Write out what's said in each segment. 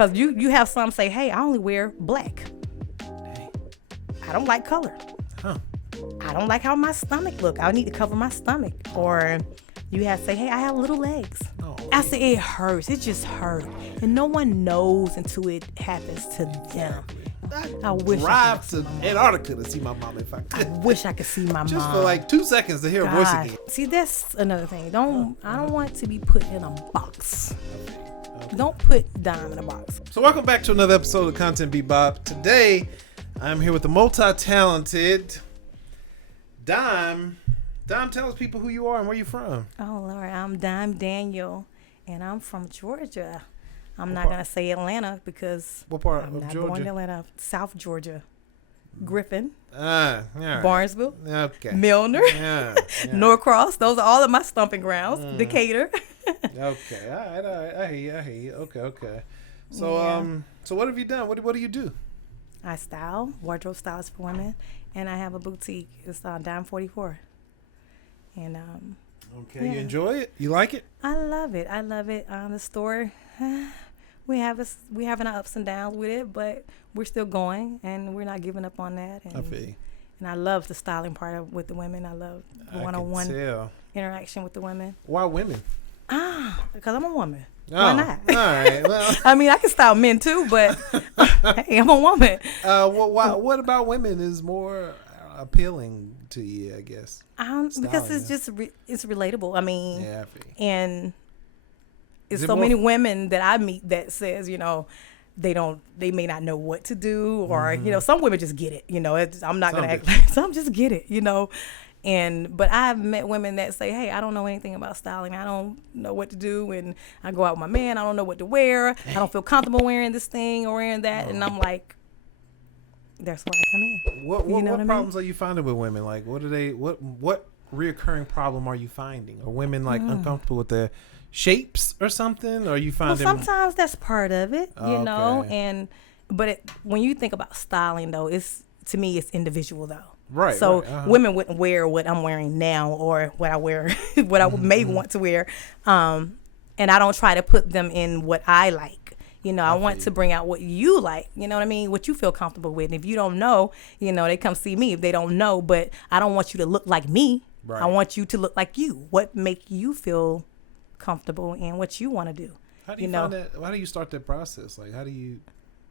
because you have some say, hey, I only wear black. Dang. I don't like color. Huh. I don't like how my stomach look. I need to cover my stomach. Or you have to say, hey, I have little legs. Oh, I say it hurts. It just hurts. And no one knows until it happens to them. I wish drive to Antarctica to see my mom if I I could. wish I could see my Just mom. for like 2 seconds to hear a voice God. again. See, that's another thing. I don't want to be put in a box. Okay. Don't put Dime in a box. So welcome back to another episode of Content Bebop. Today, I'm here with the multi-talented Dime. Dime, tell us people who you are and where you're from. Oh, Lord. I'm Dime Daniel, and I'm from Georgia. I'm What not part? going to say Atlanta because What part I'm of not Georgia? born in Atlanta. South Georgia. Griffin, All right. Barnesville, Okay. Milner, Yeah. Norcross. Those are all of my stomping grounds. Mm. Decatur. Okay. All right. I hear you. Okay. So Yeah. so what have you done? What do you do? I style, wardrobe stylist for women, and I have a boutique. It's Dime 44. And Okay. Yeah. You enjoy it? You like it? I love it. The store, we having our ups and downs with it, but we're still going, and we're not giving up on that. And, I feel you. And I love the styling part with the women. I love I one-on-one can tell. interaction with the women. Why women? Because I'm a woman. Oh, Why not? All right. Well, I mean, I can style men too, but hey, I'm a woman. what about women is more appealing to you? I guess. Because Styling, it's just it's relatable. I mean, Yeah, I feel you. and Is it's it so more many women that I meet that says, they may not know what to do, or some women just get it. I'm not Some gonna do. act like some just get it. But I've met women that say, hey, I don't know anything about styling. I don't know what to do, and I go out with my man. I don't know what to wear. I don't feel comfortable wearing this thing or wearing that, and I'm like, that's why I come in. What You know what I mean? problems are you finding with women? Like, what reoccurring problem are you finding? Are women like uncomfortable with their shapes or something? Or you find Well, sometimes that's part of it, Okay. But when you think about styling, though, to me it's individual, though. Right. So right, women wouldn't wear what I'm wearing now or what I wear, what I may want to wear, and I don't try to put them in what I like. I want feel to bring out what you like. You know what I mean? What you feel comfortable with. And if you don't know, they come see me if they don't know. But I don't want you to look like me. Right. I want you to look like you. What make you feel comfortable and what you want to do. How do you find that? How do you start that process? Like, how do you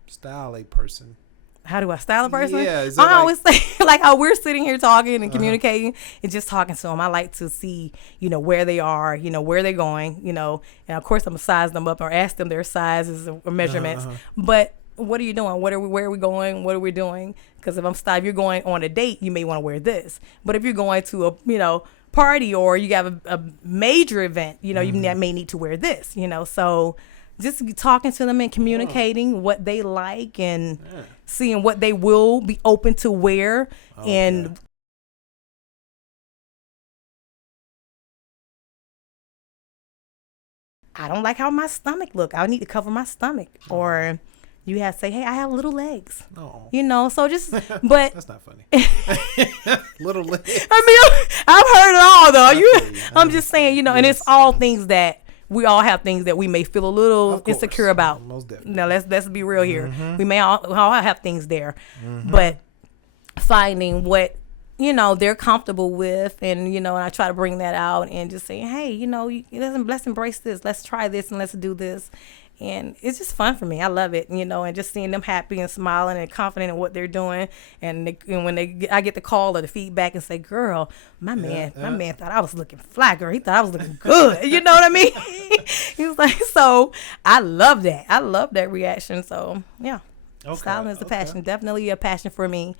style a person? How do I style a person? Yeah, is it I always say, like how we're sitting here talking and communicating and just talking to them. I like to see, where they are, where they're going, and of course I'm gonna size them up or ask them their sizes or measurements. But what are you doing? Where are we going? What are we doing? Because if you're going on a date, you may want to wear this. But if you're going to a, party or you have a major event, you may need to wear this, so just talking to them and communicating what they like and seeing what they will be open to wear. And I don't like how my stomach look. I need to cover my stomach. Or you have to say, hey, I have little legs. No. So just, but That's not funny. Little legs. I mean, I've heard it all though. I'm just saying, and Yes. it's all things that we all have things that we may feel a little Of course. insecure about. Most definitely. Now let's be real here. We may all have things there, but finding what they're comfortable with, and and I try to bring that out and just saying, hey, let's embrace this. Let's try this and let's do this. And it's just fun for me. I love it, and just seeing them happy and smiling and confident in what they're doing. And when I get the call or the feedback and say, "Girl, my man thought I was looking fly, girl. He thought I was looking good." You know what I mean? He was like, so I love that. I love that reaction. So yeah, styling is a passion, definitely a passion for me.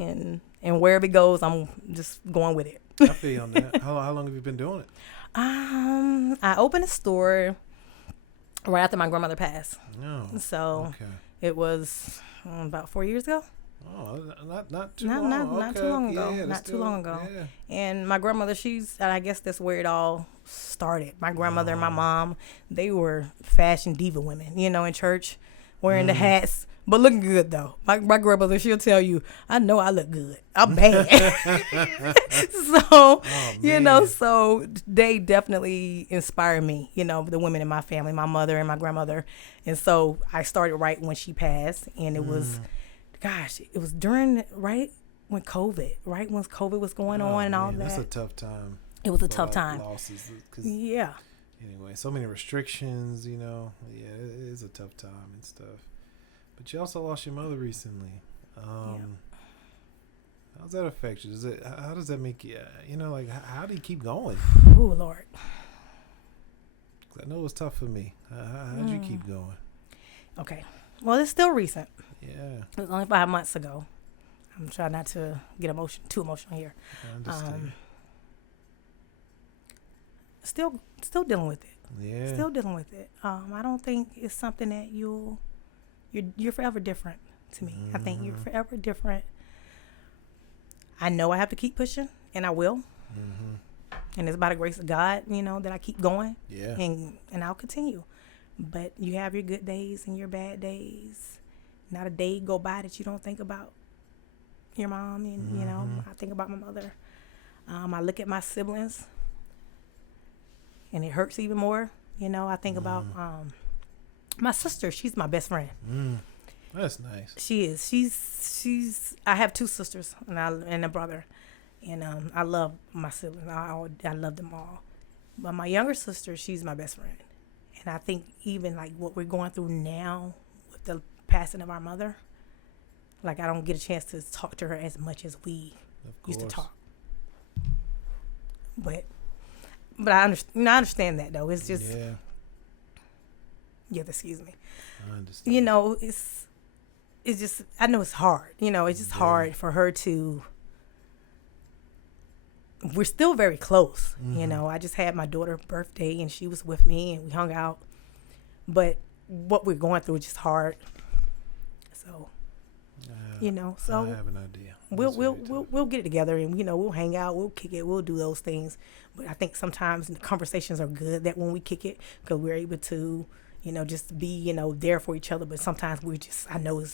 And wherever it goes, I'm just going with it. I feel you on that. How long have you been doing it? I opened a store right after my grandmother passed. No. So it was about 4 years ago. Oh, not too long. Not too long ago. Yeah, Not too long ago. Yeah. And my grandmother, I guess that's where it all started. My grandmother and my mom, they were fashion diva women, in church, wearing the hats, but looking good though. My grandmother, she'll tell you, I know I look good. I'm bad. So, so they definitely inspire me, the women in my family, my mother and my grandmother. And so I started right when she passed, and it was, it was during, right when COVID was going on and all that. That's a tough time. It was a tough time. Losses. Yeah. Anyway, so many restrictions, Yeah, it is a tough time and stuff. But you also lost your mother recently. How does that affect you? How does that make you, how do you keep going? Oh, Lord. I know it was tough for me. How did you keep going? Okay. Well, it's still recent. Yeah. It was only 5 months ago. I'm trying not to get too emotional here. I understand. Still dealing with it. Yeah. Still dealing with it. I don't think it's something that you're forever different to me. I think you're forever different. I know I have to keep pushing, and I will. And it's by the grace of God, that I keep going. Yeah. And I'll continue. But you have your good days and your bad days. Not a day go by that you don't think about your mom, and I think about my mother. I look at my siblings, and it hurts even more. I think about my sister. She's my best friend. That's nice. She is. She's. I have 2 sisters and a brother, and I love my siblings. I love them all. But my younger sister, she's my best friend, and I think even like what we're going through now with the passing of our mother, like I don't get a chance to talk to her as much as we used to talk. But I understand that though. It's just excuse me. I understand. It's just, I know it's hard. It's just hard for her to. We're still very close. I just had my daughter's birthday and she was with me and we hung out. But what we're going through is just hard. So. So I have an idea. We'll get it together and we'll hang out, we'll kick it, we'll do those things. But I think sometimes the conversations are good that when we kick it, because we're able to just be there for each other. But sometimes I know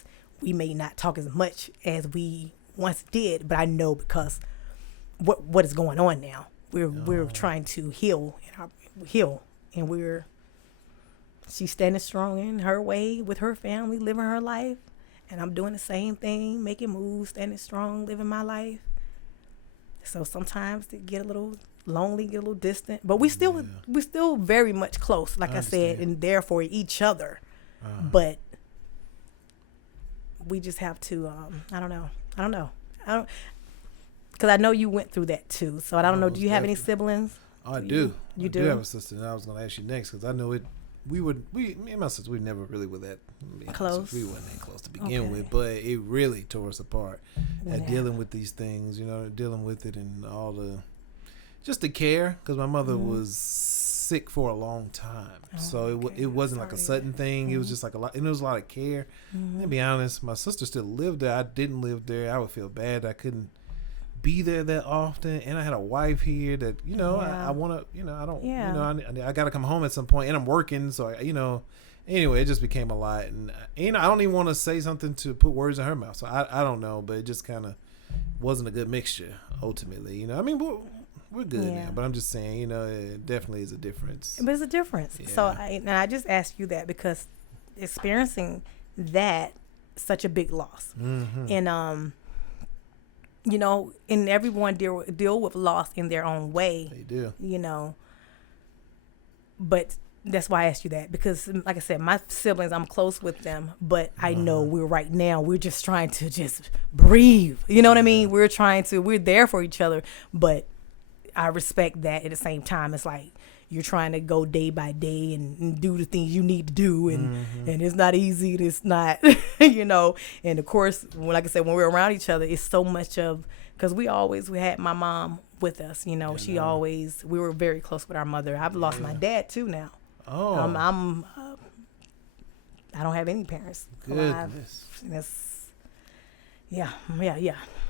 we may not talk as much as we once did, but I know because what is going on now, we're trying to heal and she's standing strong in her way with her family, living her life. And I'm doing the same thing, making moves, standing strong, living my life. So sometimes it get a little lonely, get a little distant, but we still very much close, like I said, and there for each other. But we just have to. I don't know. Because I know you went through that too. So I don't know. Do you have any siblings? Oh, I do. You I do have a sister, and I was going to ask you next because I know it. Me and my sister, we never really were that close. We weren't that close to begin with, but it really tore us apart at dealing with these things, dealing with it and all just the care, because my mother was sick for a long time. So it wasn't like a sudden thing. It was just like a lot, and there was a lot of care. To be honest, my sister still lived there. I didn't live there. I would feel bad. I couldn't be there that often, and I had a wife here that I want to I don't I got to come home at some point, and I'm working, so anyway, it just became a lot, and I don't even want to say something to put words in her mouth, so I don't know, but it just kind of wasn't a good mixture ultimately. I mean, we're good now, but I'm just saying, it definitely is a difference. But it's a difference. So I just asked you that because experiencing that such a big loss, and and everyone deal with loss in their own way. They do. But that's why I asked you that, because like I said, my siblings, I'm close with them, but I know we're just trying to just breathe. You know what I mean? We're there for each other, but I respect that at the same time. It's like you're trying to go day by day and do the things you need to do, and it's not easy. It's not, and of course, like I said, when we're around each other, it's so much of, because we had my mom with us, we were very close with our mother. I've lost my dad too now. Oh. I don't have any parents alive. That's, yeah.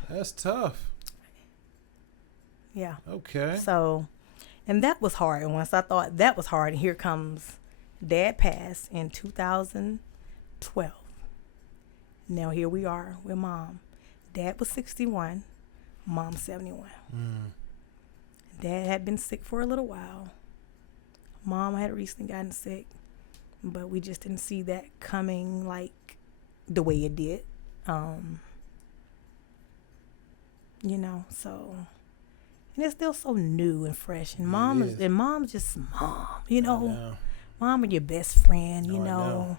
That's tough. Yeah. Okay. So, and that was hard. And once I thought that was hard, and here comes Dad passed in 2012. Now here we are with mom. Dad was 61, mom 71. Dad had been sick for a little while. Mom had recently gotten sick, but we just didn't see that coming like the way it did. So, and it's still so new and fresh. And mom's just mom, Mom is your best friend, you know.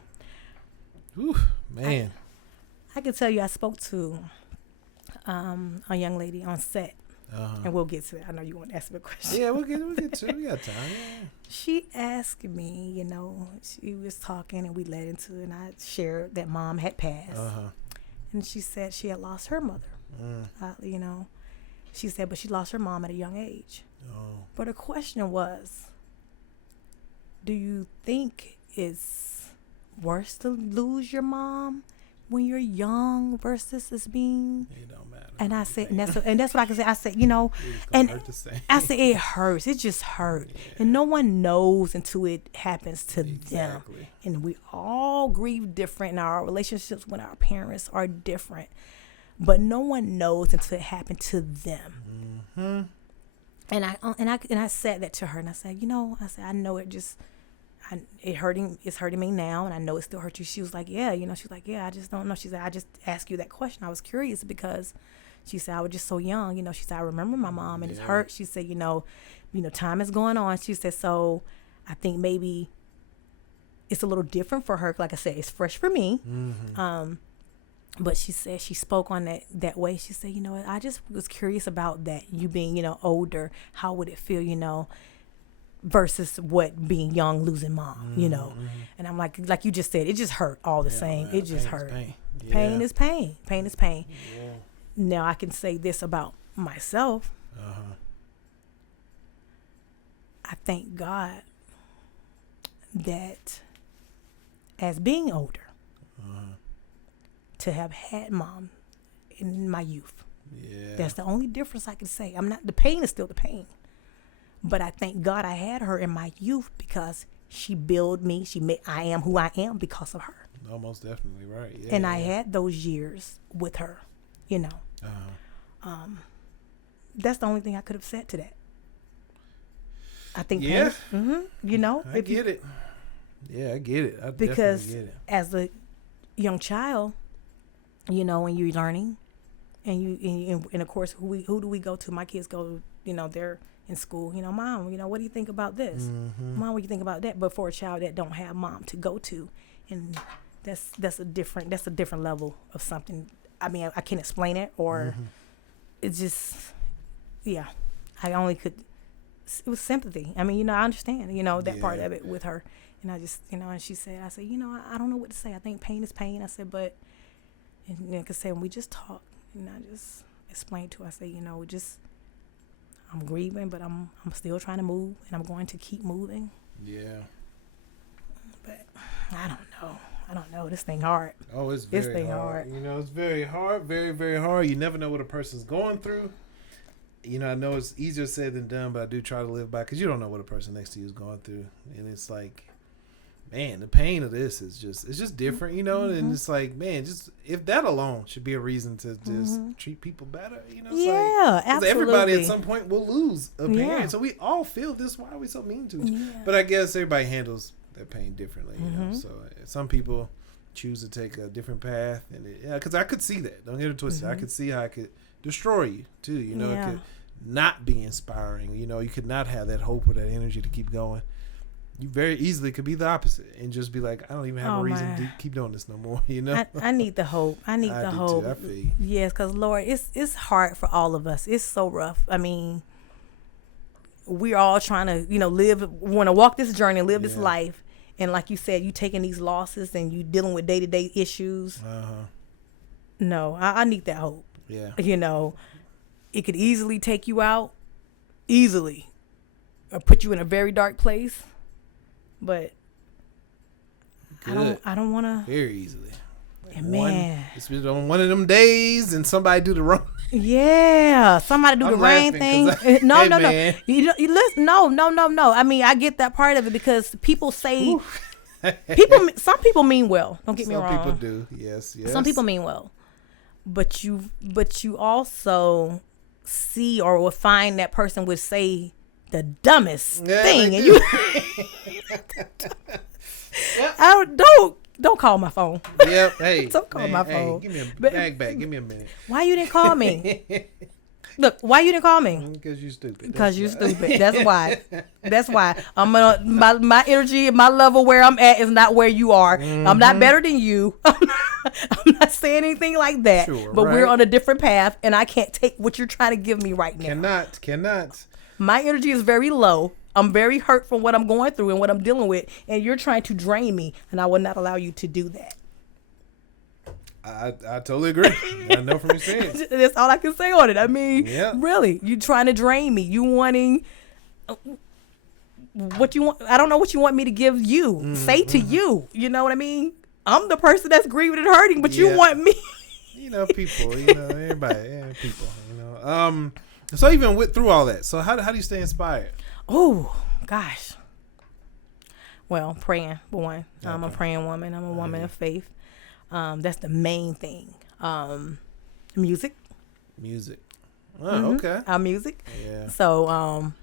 Ooh, man. I can tell you, I spoke to a young lady on set. And we'll get to that. I know you want to ask me a question. Yeah, we'll get to it. We got time. Yeah. She asked me, she was talking and we led into it, and I shared that mom had passed. And she said she had lost her mother. She said, but she lost her mom at a young age. But her question was, do you think it's worse to lose your mom when you're young versus as being? It don't matter. And I said, and that's what I can say. I said, and I said it hurts. It just hurt, and no one knows until it happens to them. And we all grieve different, and our relationships with our parents are different, but no one knows until it happened to them. And I said that to her, and I said, I know it just. It's hurting me now, and I know it still hurts you. She was like, yeah, she's like, yeah, I just don't know. She said, I just asked you that question. I was curious because she said, I was just so young. She said, I remember my mom, and it's hurt. She said, time is going on. She said, so I think maybe it's a little different for her. Like I said, it's fresh for me. But she said, she spoke on that way. She said, I just was curious about that. You being, older, how would it feel, versus what being young losing mom, and I'm like you just said, it just hurt all the same. It just hurt. Pain is pain. Pain is pain. Now I can say this about myself. I thank God that as being older, to have had mom in my youth. That's the only difference I can say. The pain is still the pain. But I thank God I had her in my youth because she built me. I am who I am because of her. Almost definitely right. Yeah, and I had those years with her, That's the only thing I could have said to that. I think. Yeah. I get it. Yeah, I get it. I because definitely get it. As a young child, when you're learning, and of course, who do we go to? My kids go. They're in school, mom, what do you think about this? Mom, what do you think about that? But for a child that don't have mom to go to, and that's a different level of something. I mean, I can't explain it, or it's just, I only could. It was sympathy. I mean, I understand, that part of it with her, and I just, and she said, I said, I don't know what to say. I think pain is pain. I said, but, and like I said, when we just talked, and I just explained to her, I said, I'm grieving, but I'm still trying to move, and I'm going to keep moving. Yeah. But I don't know. This thing hard. Oh, it's very hard. It's very hard, very, very hard. You never know what a person's going through. I know it's easier said than done, but I do try to live by, because you don't know what a person next to you is going through, and it's like, man, the pain of this is just different, and it's like, man, just if that alone should be a reason to just treat people better, It's absolutely. Everybody at some point will lose a parent, so we all feel this. Why are we so mean to each other? But I guess everybody handles their pain differently, So some people choose to take a different path, and because I could see that. Don't get it twisted. I could see how it could destroy you too. It could not be inspiring. You could not have that hope or that energy to keep going. You very easily could be the opposite and just be like, I don't even have a reason to keep doing this no more. I need the hope. I need the hope. Too. I feel you. Yes, because Lord, it's hard for all of us. It's so rough. I mean, we're all trying to want to walk this journey, live this life, and like you said, you taking these losses and you dealing with day-to-day issues. No, I need that hope. Yeah. It could easily take you out, or put you in a very dark place. But I don't want to. Very easily. Man. It's been on one of them days and somebody do the wrong. Yeah. Somebody do the rain thing. No. You listen. No. I mean, I get that part of it because people say. Some people mean well. Don't get me wrong. Some people do. Yes. Some people mean well, but you also see or will find that person would say the dumbest thing, and you. Don't call my phone. Yep. Hey. Don't call my phone. Give me a bag back. Give me a minute. Why you didn't call me? Look, why you didn't call me? Because you're stupid. Because you're stupid. That's why. That's why. My energy, my level where I'm at is not where you are. Mm-hmm. I'm not better than you. I'm not saying anything like that. Sure, but we're on a different path, and I can't take what you're trying to give me right now. Cannot. My energy is very low. I'm very hurt from what I'm going through and what I'm dealing with, and you're trying to drain me, and I will not allow you to do that. I totally agree. I know from experience. That's all I can say on it. I mean, really, you trying to drain me. You wanting what you want. I don't know what you want me to give you. Say to you. You know what I mean? I'm the person that's grieving and hurting, but you want me. People. Everybody. People. So even through all that, so how do you stay inspired? Oh gosh. Well, praying for one. Okay. I'm a praying woman. I'm a woman of faith. That's the main thing. Music. Oh, okay. Music. Yeah. So,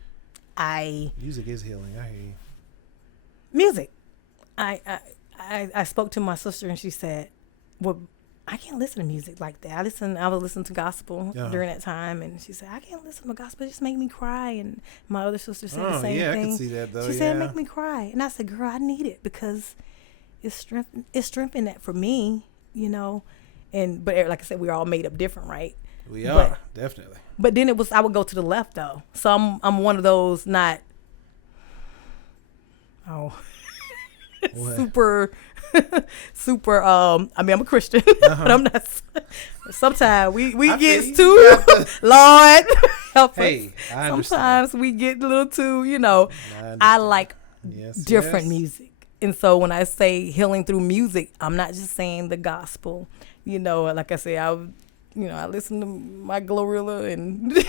music is healing. I hear you. Music. I spoke to my sister and she said, "Well, I can't listen to music like that. I was listening to gospel during that time, and she said, I can't listen to gospel. It just make me cry." And my other sister said the same thing. I can see that though. She said, it make me cry. And I said, girl, I need it because it's strengthening that for me, but like I said, we're all made up different, right? We are, definitely. But then I would go to the left though. So I'm one of those not super I'm a Christian, but I'm not. Sometimes we get too Lord help us. Sometimes we get a little too, I like different music. And so when I say healing through music, I'm not just saying the gospel. Like I say, I listen to my Glorilla and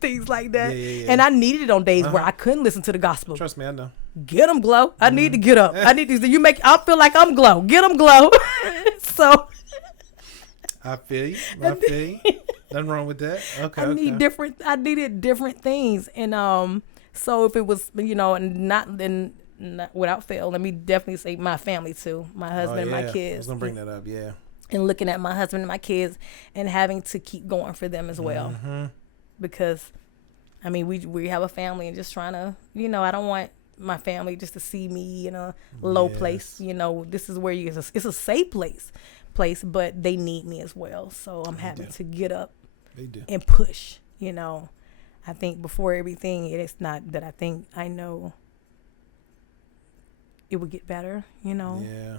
things like that. Yeah. And I needed it on days where I couldn't listen to the gospel. Trust me, I know. Get them, Glow. I need to get up. I need to. I feel like I'm Glow. Get them, Glow. So. I feel you. Nothing wrong with that. Okay. I needed different things, and so if it was, not without fail, let me definitely say my family too, my husband and my kids. I was gonna bring that up, yeah. And looking at my husband and my kids, and having to keep going for them as well, because, I mean, we have a family, and just trying to, I don't want my family just to see me in a low place. This is where it's a safe place, but they need me as well. So I'm having to get up and push. I think before everything, it's not that I think I know it would get better. Yeah.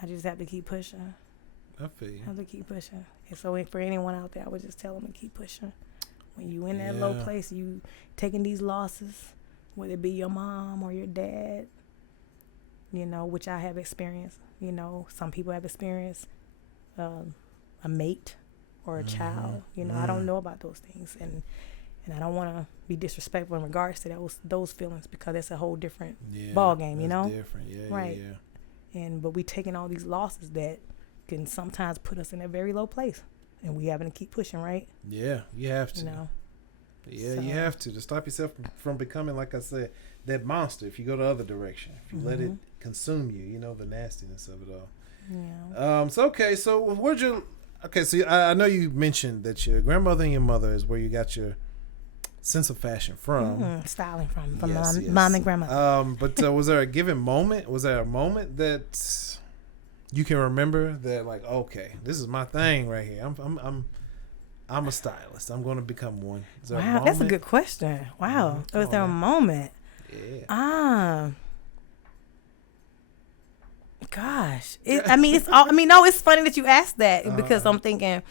I just have to keep pushing. I feel you. I have to keep pushing. And so for anyone out there, I would just tell them to keep pushing. When you in that low place, you taking these losses, whether it be your mom or your dad, which I have experienced. Some people have experienced a mate or a child. I don't know about those things, and I don't want to be disrespectful in regards to those feelings, because it's a whole different ball game. Different, right? But we taking all these losses that can sometimes put us in a very low place, and we having to keep pushing, right? Yeah, you have to. You have to stop yourself from becoming, like I said, that monster. If you go the other direction, if you let it consume you, the nastiness of it all. Yeah. So I know you mentioned that your grandmother and your mother is where you got your sense of fashion from. Styling from mom and grandmother. But was there a given moment? Was there a moment that you can remember that, like, okay, this is my thing right here. I'm a stylist. I'm going to become one. Wow, that's a good question. Wow. Was there a moment? Yeah. Gosh. It's funny that you asked that, because I'm thinking,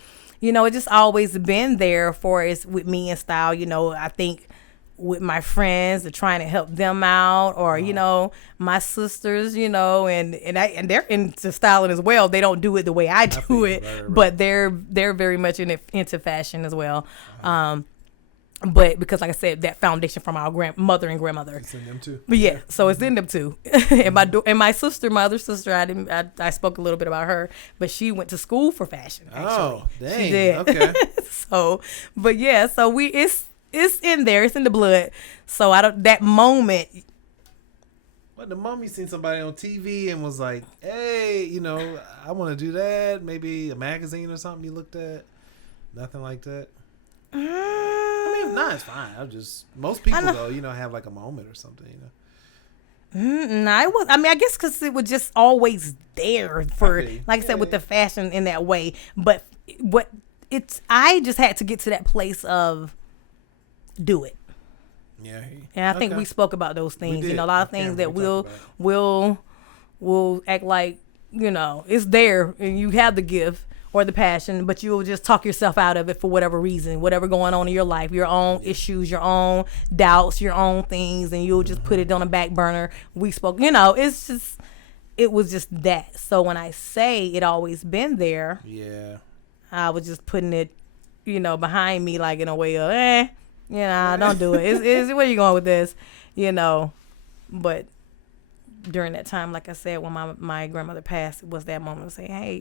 it just always been there for us with me and style. I think with my friends, trying to help them out, or my sisters, and they're into styling as well. They don't do it the way I do it, right. But they're very much into fashion as well. But because, like I said, that foundation from our grandmother and grandmother. It's in them too. But yeah, so it's in them too. And my sister, my other sister, I spoke a little bit about her, but she went to school for fashion. Actually. Oh, dang. She did. Okay. So, but yeah, so it's in there. It's in the blood. So that moment. But the moment you seen somebody on TV and was like, hey, I want to do that. Maybe a magazine or something you looked at. Nothing like that. I mean, if not, it's fine. Most people though, have like a moment or something, I guess because it was just always there for, like I said, with the fashion in that way. But I just had to get to that place of do it. Yeah. And I think we spoke about those things. A lot of things that we'll act like, it's there and you have the gift or the passion, but you'll just talk yourself out of it for whatever reason, whatever going on in your life, your own issues, your own doubts, your own things, and you'll just put it on a back burner. We spoke, it was just that. So when I say it always been there, I was just putting it, behind me, like in a way of, don't do it. Where you going with this, but during that time, like I said, when my grandmother passed, it was that moment of saying, hey,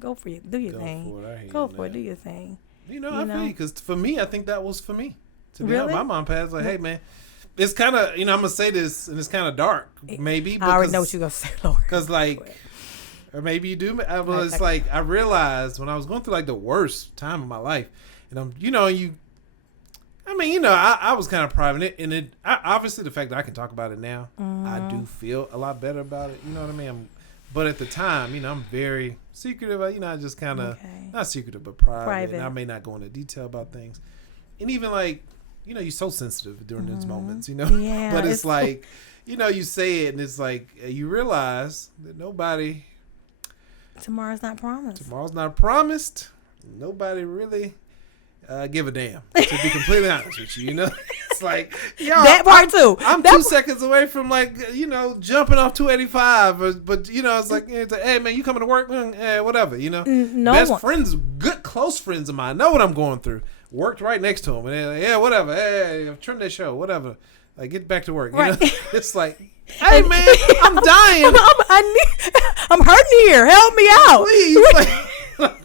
go for it. Do your thing. Go for it. Do your thing. I feel you. Because for me, I think that was for me. To be honest, my mom passed. Like, hey, man, it's kind of, I'm going to say this, and it's kind of dark, maybe. I already know what you're going to say, Lord. Because, or maybe you do. It's like, I realized when I was going through, like, the worst time of my life, and I was kind of private, and obviously the fact that I can talk about it now, I do feel a lot better about it. You know what I mean? But at the time, I'm very secretive. I just kind of not secretive, but private. And I may not go into detail about things. And even like, you're so sensitive during those moments. Yeah, but it's like, you say it, and it's like you realize that tomorrow's not promised. Nobody really. Give a damn, to be completely honest with you. It's like, that part too. I'm 2 seconds away from jumping off 285, but it's like, hey man, you coming to work? Whatever, Best friends, good close friends of mine know what I'm going through. Worked right next to them, and whatever. Hey, trim that show, whatever. Like, get back to work. Right. It's like, hey man, I'm dying. I'm hurting here. Help me out. Please. But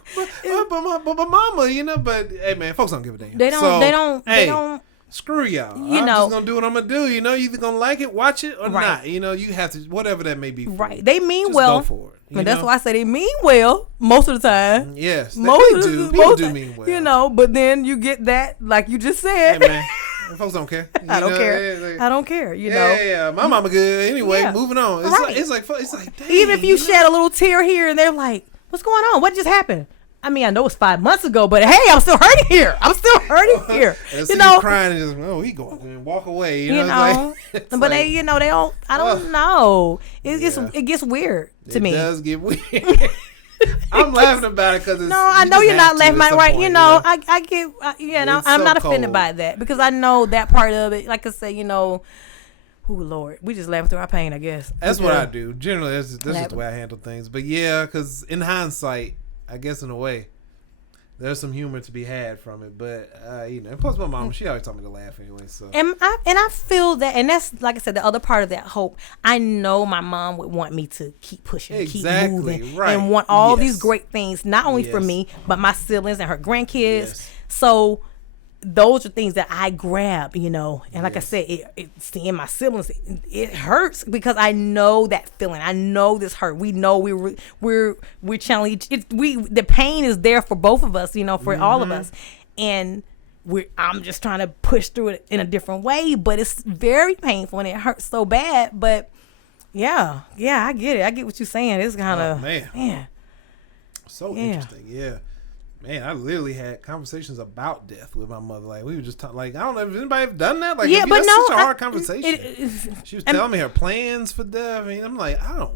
my mama, but hey man, folks don't give a damn. They don't. Screw y'all. I'm just gonna do what I'm gonna do. You either gonna like it, watch it, or not. You have to, whatever that may be. Right. They mean well. Go for it. But that's why I say they mean well most of the time. Yes, People do mean well. But then you get that, like you just said. Hey man, folks don't care. I don't care. I don't care. Yeah. My mama good. Anyway, moving on. It's like dang, even if you shed a little tear here and they're like, what's going on? What just happened? I mean, I know it's 5 months ago, but hey, I'm still hurting here. You crying and just, he going and walk away. But they, they don't. I don't know. It gets weird to me. It does get weird. I'm laughing about it because I know you're not laughing about it, right? I get. I'm not offended by that because I know that part of it. Like I say, oh Lord, we just laughing through our pain, I guess. That's what I do. Generally, that's just the way I handle things. But yeah, because in hindsight, I guess in a way, there's some humor to be had from it. But and plus my mom, she always taught me to laugh anyway. So and I feel that, and that's like I said, the other part of that hope. I know my mom would want me to keep pushing, keep moving, and want all these great things, not only for me but my siblings and her grandkids. Yes. So those are things that I grab, and like I said, seeing my siblings, it hurts because I know that feeling. I know this hurt. We know we're channeling. The pain is there for both of us, for all of us, and I'm just trying to push through it in a different way. But it's very painful and it hurts so bad. But yeah, I get it. I get what you're saying. It's kind of so interesting. Yeah. Man, I literally had conversations about death with my mother. Like, we were just talking, like, I don't know if anybody have done that. Like, that's such a hard conversation. She was telling me her plans for death. I mean, I'm like, you don't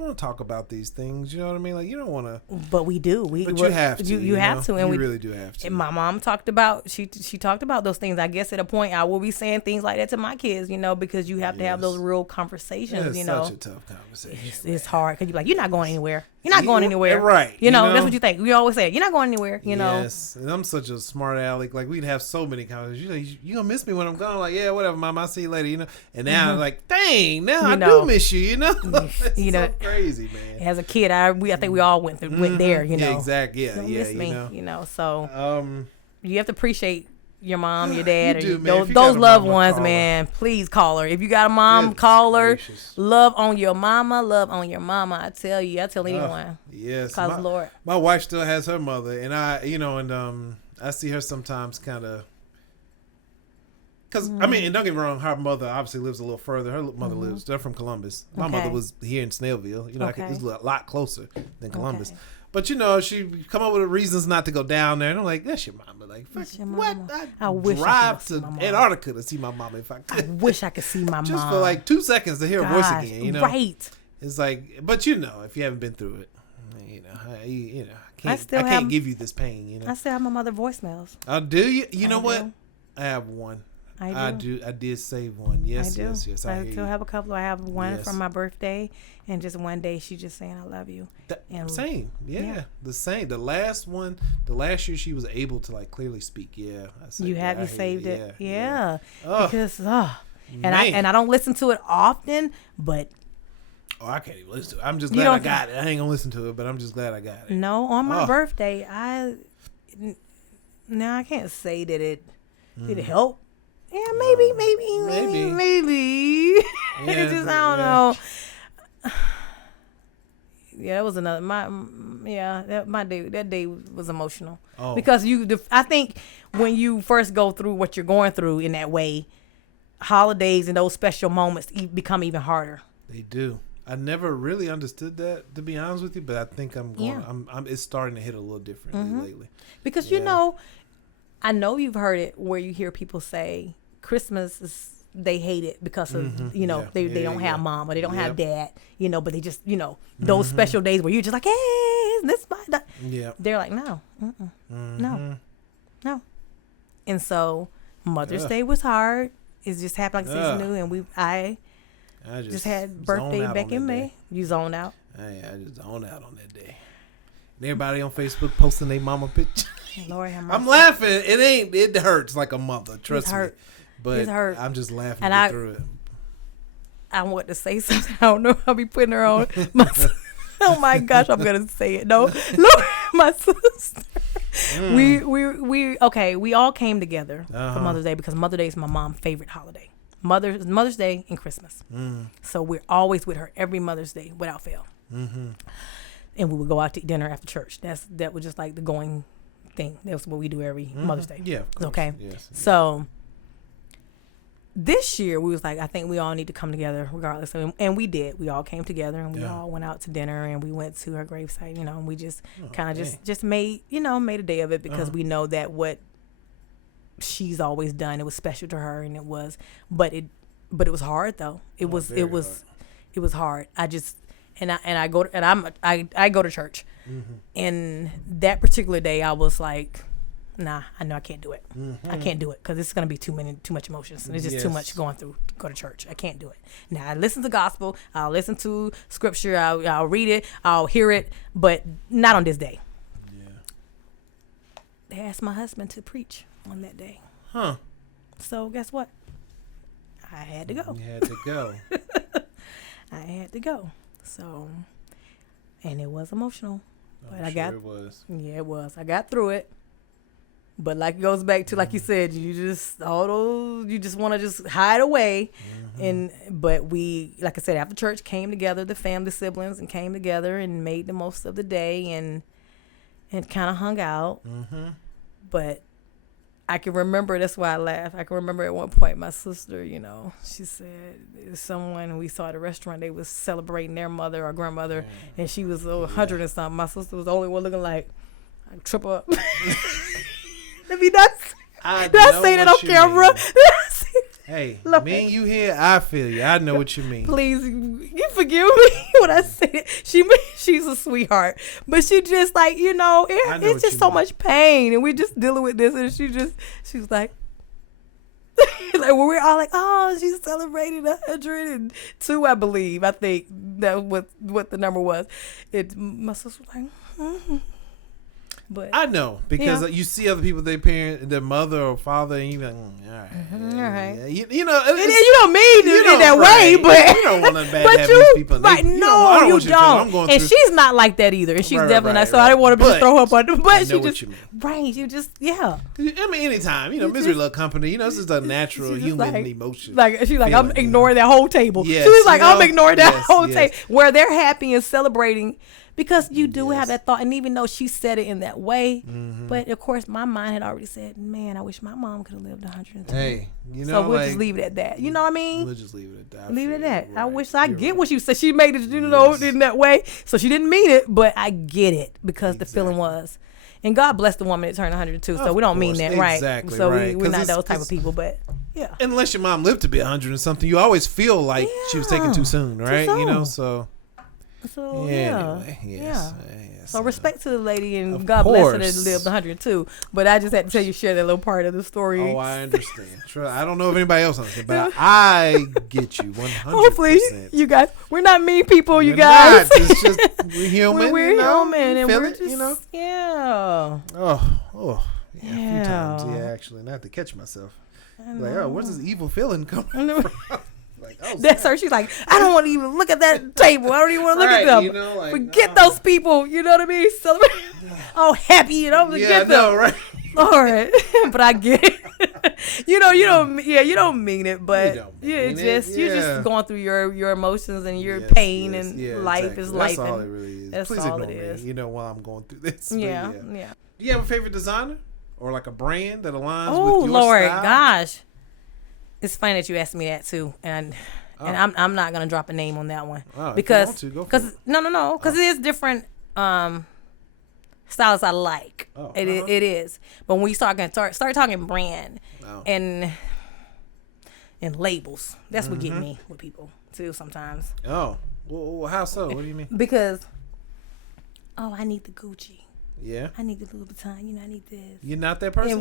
want to talk about these things. You know what I mean? Like, you don't want to. But we do. But you have to. You have to. And you really do have to. And my mom talked about, she talked about those things. I guess at a point I will be saying things like that to my kids, because you have to have those real conversations, It's such a tough conversation. It's hard because you're like, you're not going anywhere. You're not going anywhere. Right. You know, that's what you think. We always say, you're not going anywhere, you know. Yes. And I'm such a smart aleck. Like, we'd have so many conversations. You going to miss me when I'm gone? Like, yeah, whatever, Mom. I'll see you later, you know. And now, like, dang, now I do miss you, you know. It's so crazy, man. As a kid, I think we all went there, you know. Yeah, exactly. Yeah, you miss me, know. you know. So you have to appreciate your mom, your dad, or those loved ones, man. Please call her. If you got a mom, call her. Love on your mama. Love on your mama. I tell anyone. Yes. Cause Lord. My wife still has her mother, and I see her sometimes kind of. Because, I mean, and don't get me wrong, her mother obviously lives a little further. Her mother lives, they're from Columbus. My mother was here in Snellville. You know, it's a lot closer than Columbus. Okay. But, you know, she come up with reasons not to go down there. And I'm like, that's your mama. Like, what? I wish drive to Antarctica to see my mama if I could. I wish I could see my mom. Just for like 2 seconds to hear her voice again, you know? Right. It's like, but you know, if you haven't been through it, I can't give you this pain, you know? I still have my mother voicemails. Oh, do you? You know what? I have one. I did save one. Yes, I do. Yes. I still have a couple. I have one from my birthday, and just one day she just saying I love you. Same. Yeah. The same. The last one, the last year she was able to like clearly speak. Yeah. You saved it. Yeah. Because and I don't listen to it often, but I can't even listen to it. I'm just glad I got it. I ain't gonna listen to it, but I'm just glad I got it. No, on my birthday, I can't say that it helped. Yeah, maybe. Yeah, it's just, I don't know. Yeah, that was another. That day was emotional because I think when you first go through what you're going through in that way, holidays and those special moments become even harder. They do. I never really understood that, to be honest with you, but I think I'm going. It's starting to hit a little differently lately. Because you know, I know you've heard it where you hear people say Christmas is, they hate it because of they don't have mom or they don't have dad, but they just those special days where you're just like, hey, isn't this my they're like, no, no. And so Mother's Day was hard. It just happened like it's new, and I just had birthday back in May. You zoned out. I just zoned out on that day. And everybody on Facebook posting their mama picture. Lord have mercy. I'm laughing. It hurts like a mother. Trust me. But I'm just laughing through it. I want to say something. I don't know. I'll be putting her on. Oh my gosh, I'm gonna say it. No, Lord, my sister. We all came together for Mother's Day because Mother's Day is my mom's favorite holiday. Mother's Day and Christmas. So we're always with her every Mother's Day without fail. And we would go out to dinner after church. That was just like the going thing. That's what we do every Mother's Day. Yeah. Okay. Yes. So this year we was like, I think we all need to come together regardless. And we did. We all came together and we all went out to dinner and we went to her gravesite, and we just kind of just made a day of it because we know that what she's always done, it was special to her, and it was, but it was hard though. It was hard. I go to church, and that particular day I was like, nah, I know I can't do it. I can't do it because it's gonna be too much emotions, and it's just too much going through to go to church. I can't do it. Now I listen to gospel, I'll listen to scripture, I'll read it, I'll hear it, but not on this day. They asked my husband to preach on that day. So guess what? I had to go. You had to go. I had to go. So, and it was emotional. But it was. Yeah, it was. I got through it. But like it goes back to like you said, you just want to just hide away. But we, like I said, after church came together, the family, siblings, and came together and made the most of the day and kind of hung out. But I can remember, that's why I laugh. I can remember at one point my sister, she said someone we saw at a restaurant, they was celebrating their mother or grandmother, and she was 100 and something. My sister was the only one looking like I trip up. Let me not say that on camera. Hey, me and you here, I feel you. I know what you mean. Please, you forgive me when I say it. She's a sweetheart, but she just like, it's just so much pain, and we're just dealing with this, and she was like, Like when we're all like, oh, she's celebrating 102, I believe. I think that was what the number was. My sister was like, mm-hmm. But I know because you see other people, their mother or father, and you like, all right, all right. Yeah. You don't mean it that way, but you don't want to bad have these people. Right? No, you don't. And she's not like that either, and she's definitely not. So I didn't want to throw her up on. But she just right. You just I mean, anytime misery love company. This is a natural human emotion. Like she's like, I'm ignoring that whole table. Yes, she was like, I'm ignoring that whole table where they're happy and celebrating. Because you do have that thought, and even though she said it in that way, but of course my mind had already said, "Man, I wish my mom could have lived 102." Hey, so we'll just leave it at that. You know what I mean? We'll just leave it at that. Leave it at that. Right. I wish I get what she said. She made it, in that way, so she didn't mean it, but I get it because the feeling was. And God bless the woman that turned 102, so we don't mean that, right? Exactly, so right. we're not those type of people, but yeah. Unless your mom lived to be 100 and something, you always feel like she was taken too soon, right? So anyway, yes. So respect to the lady, and God bless her that lived 102. But I just had to tell you, share that little part of the story. Oh, I understand. I don't know if anybody else understands, but I get you 100%. Hopefully, you guys, we're not mean people, you guys. It's just we're human. We're human, and we're just Oh, yeah, a few times, actually, and I have to catch myself. Like, where's this evil feeling coming from? That's her. She's like, I don't want to even look at that table. I don't even want to look at them. Forget those people. You know what I mean? Celebrate. Oh, happy. Forget them. Right. Lord, but I get it. you don't mean it, but you're just going through your emotions and your pain and life is life. That's all it really is. That's Please all ignore it is. me. While I'm going through this. Yeah. Do you have a favorite designer or like a brand that aligns with your Lord, style? Gosh. It's funny that you asked me that too, and I'm not gonna drop a name on that one because it is different styles I like. It is, but when we start talking brand and labels, that's what get me with people too sometimes. Oh, well, how so? What do you mean? Because I need the Gucci. Yeah. I need the Louis Vuitton. I need this. You're not that person.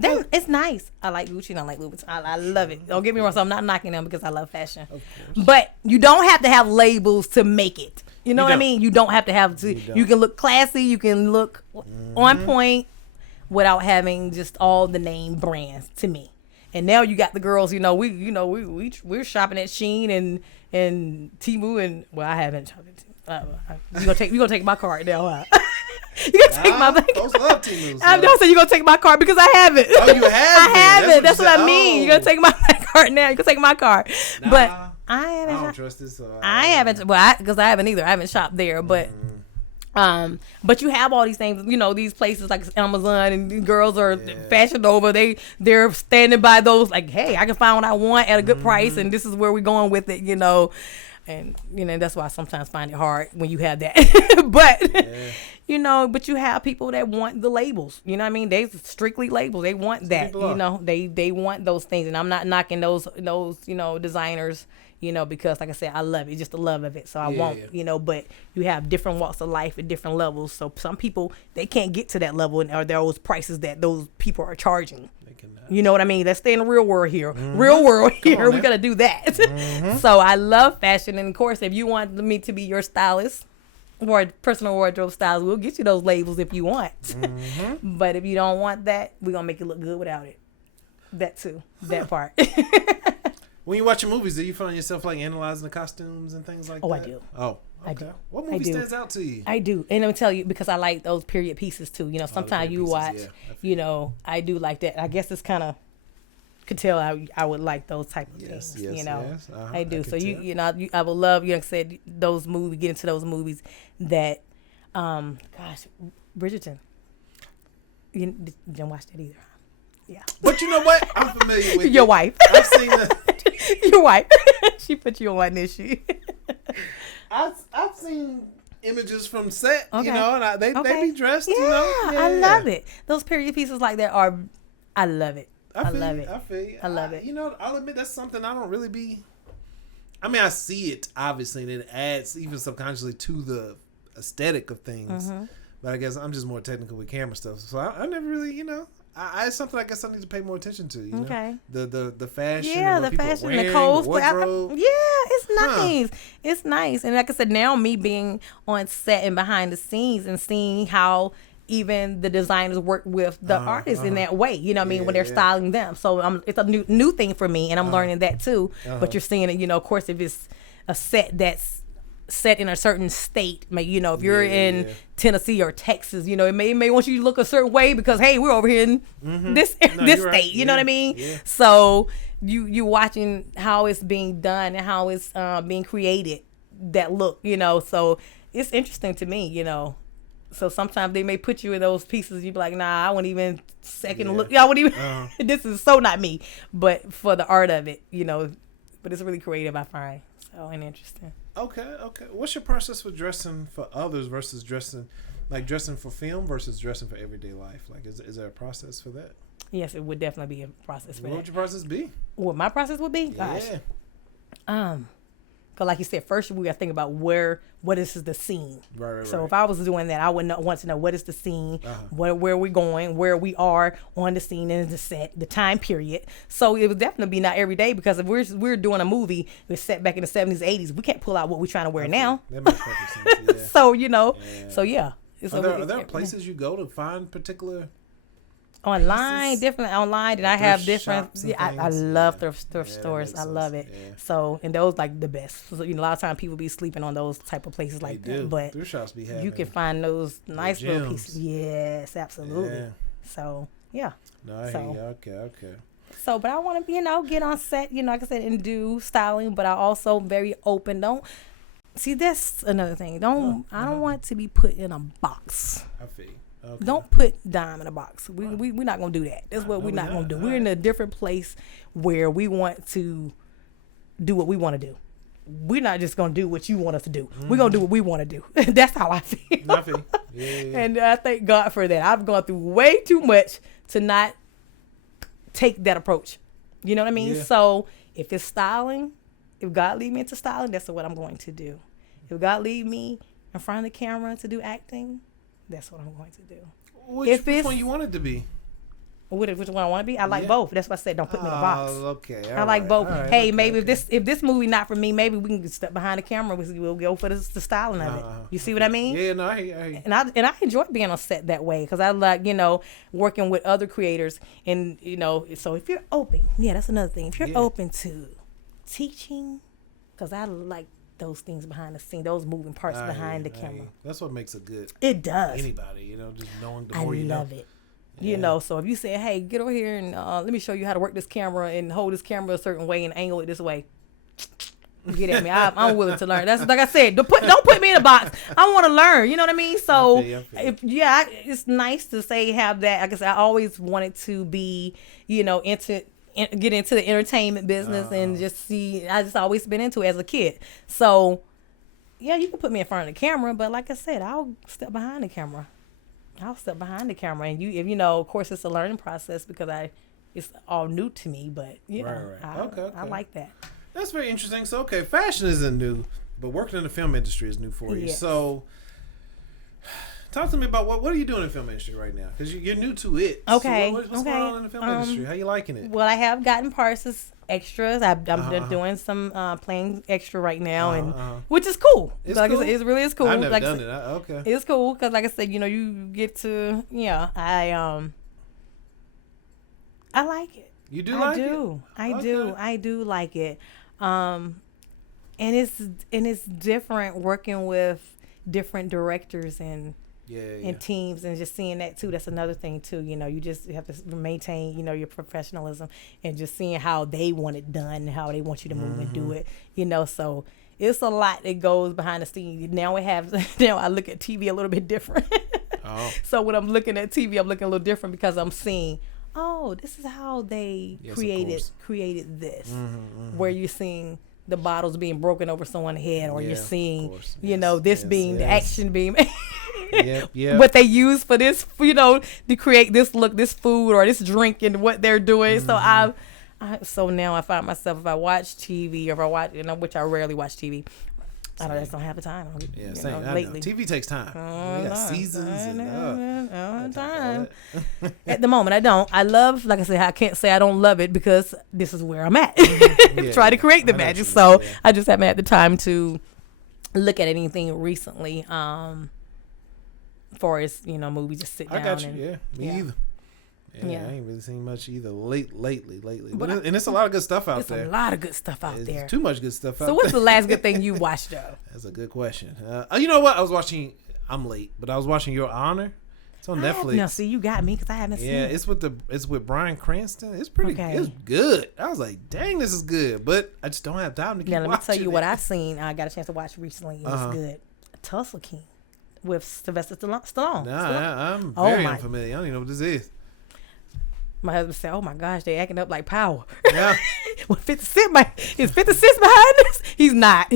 And it's nice. I like Gucci and I like Louis Vuitton. I love it. Don't get me wrong. So I'm not knocking them because I love fashion. Of course. But you don't have to have labels to make it. You know what I mean? You don't have to have to. You can look classy. You can look on point without having just all the name brands. To me, and now you got the girls. We're shopping at Shein and Temu and I haven't. You gonna take my card now? Huh? You gonna take my bank? Those love Temu. I don't say you gonna take my card because I have it. Oh, you have it. I have it. That's what I mean. You're gonna take my card now. You can take my card, but I haven't. I don't trust this. I haven't. Well, because I haven't either. I haven't shopped there, but. But you have all these things, these places like Amazon, and girls are Fashion Nova. They're standing by those like, hey, I can find what I want at a good price, and this is where we're going with it, And that's why I sometimes find it hard when you have that. But but you have people that want the labels. You know what I mean? They strictly labels. They want that. They want those things, and I'm not knocking those designers. Because like I said, I love it. It's just the love of it. So I won't, but you have different walks of life at different levels. So some people, they can't get to that level or those prices that those people are charging. You know what I mean? Let's stay in the real world here. Real world here. We got to do that. So I love fashion. And of course, if you want me to be your stylist or personal wardrobe stylist, we'll get you those labels if you want. But if you don't want that, we're going to make it look good without it. That too. That part. When you watch movies, do you find yourself like analyzing the costumes and things like that? I do. Oh, okay. I do. What movie stands out to you? I do. And I'm tell you, because I like those period pieces too. Sometimes you watch, I do like that. I guess it's kind of, could tell I would like those type of things. Yes. I do. So I would love, like I said, those movies, get into those movies that, Bridgerton. You didn't watch that either. Yeah. But you know what? I'm familiar with your wife. I've seen that. Your wife. She put you on, didn't she? I've seen images from set, okay. And they be dressed, Yeah, I love it. Those period pieces like that I love it. I love it. I feel you. I love it. I'll admit that's something I don't really be. I mean, I see it obviously, and it adds even subconsciously to the aesthetic of things. But I guess I'm just more technical with camera stuff, so I never really, It's something I guess I need to pay more attention to. You know? Okay. The fashion. Yeah, the fashion, wearing, the clothes. the wardrobe. It's nice. It's nice. And like I said, now me being on set and behind the scenes and seeing how even the designers work with the artists in that way, you know what I mean, when they're styling them. So it's a new thing for me, and I'm learning that too. But you're seeing it, you know, of course, if it's a set that's set in a certain state, you know, if you're in Tennessee or Texas, you know, it may want you to look a certain way because, hey, we're over here in this state, right. You know what I mean? Yeah. So you watching how it's being done and how it's being created, that look, you know, so it's interesting to me, you know. So sometimes they may put you in those pieces. You be like, nah, I won't even look. I won't even. This is so not me. But for the art of it, you know, but it's really creative, I find. So and interesting. Okay. What's your process for dressing for others versus dressing for film versus dressing for everyday life? Like, is there a process for that? Yes, it would definitely be a process for that. What would your process be? What my process would be? Yeah. Gosh. Because like you said, first we got to think about what is the scene. Right. So if I was doing that, I would want to know what is the scene, where we going, where we are on the scene and the set, the time period. So it would definitely be not every day, because if we're doing a movie that's set back in the 70s, 80s, we can't pull out what we're trying to wear now. That makes perfect sense. Yeah. So you know, so yeah. Are there places you go to find particular? Online, different online, and I have different. I love thrift stores. I love it. Yeah. So, and those like the best. So, you know, a lot of times people be sleeping on those type of places like that. But thrift shops be having. You can find those nice little pieces. Yes, absolutely. Yeah. So, yeah. No, I hear you. Okay. So, but I want to, you know, get on set, you know, like I said, and do styling. But I also very open. See, that's another thing. I don't want to be put in a box. I feel you. Okay. Don't put dime in a box. We're not gonna do that. That's what we're not gonna do. We're in a different place where we want to do what we want to do. We're not just gonna do what you want us to do. We're gonna do what we want to do. That's how I feel. Yeah. And I thank God for that. I've gone through way too much to not take that approach. You know what I mean? Yeah. So if it's styling, if God lead me into styling, that's what I'm going to do. If God lead me in front of the camera to do acting, that's what I'm going to do. Which one you want it to be? Which one I want to be? I like both. That's why I said don't put me in a box. Okay. I like both. Hey, maybe if this movie not for me, maybe we can step behind the camera. We'll go for the styling of it. You see what I mean? Yeah, no, I hear. And I enjoy being on set that way, because I like, you know, working with other creators, and you know, so if you're open, that's another thing. If you're open to teaching, because I like those things behind the scene, those moving parts behind the camera. That's what makes it good. It does. Anybody, you know, just knowing the more you know. I love it. You know, so if you say, hey, get over here and let me show you how to work this camera and hold this camera a certain way and angle it this way. Get at me. I'm willing to learn. That's like I said. Don't put me in a box. I want to learn. You know what I mean? So, it's nice to have that. I guess I always wanted to be, you know, get into the entertainment business and just see. I just always been into it as a kid. So, yeah, you can put me in front of the camera, but like I said, I'll step behind the camera. And if you know, of course, it's a learning process because it's all new to me. But you know, I like that. That's very interesting. So, okay, fashion isn't new, but working in the film industry is new for you. Yes. So, talk to me about what are you doing in the film industry right now? Because you're new to it. Okay. So what's going on in the film industry? How you liking it? Well, I have gotten parts as extras. I'm doing some playing extra right now, and which is cool. It's cool. It really is cool. I've never done it. Okay. It's cool because, like I said, you know, you get to I like it. You do like it? I do like it. And it's different working with different directors and teams, and just seeing that too. That's another thing too. You know, you just have to maintain, you know, your professionalism, and just seeing how they want it done and how they want you to move and do it. You know, so it's a lot that goes behind the scenes. Now I look at TV a little bit different. So when I'm looking at TV, I'm looking a little different because I'm seeing, this is how they created this, where you're seeing the bottles being broken over someone's head, or you're seeing, you know, this being the action being what they use for this, you know, to create this look, this food or this drink, and what they're doing. So so now I find myself, if I watch TV, or if I watch, you know, which I rarely watch TV, I just don't have the time. Yeah, same. Lately. TV takes time. We got seasons and time. At the moment, I don't. I love, like I said, I can't say I don't love it because this is where I'm at. Try to create the magic. So I just haven't had the time to look at anything recently. For as movies, just sit down. I got you. Me either. Yeah, I ain't really seen much either lately. But and it's a lot of good stuff out there. There's a lot of good stuff out there. Too much good stuff out there. So what's the last good thing you watched, though? That's a good question. You know what? I was watching, I'm late, but I was watching Your Honor. It's on Netflix. No, see, you got me because I haven't seen it. Yeah, it's with Bryan Cranston. It's pretty It's good. I was like, dang, this is good. But I just don't have time to keep watching. Let me tell you what I've seen. I got a chance to watch recently, and it's good. Tulsa King with Sylvester Stallone. Nah, I'm very unfamiliar. I don't even know what this is. My husband said, "Oh my gosh, they acting up like Power." Yeah. Well, 50 Cent, is 50 Cent behind this? He's not.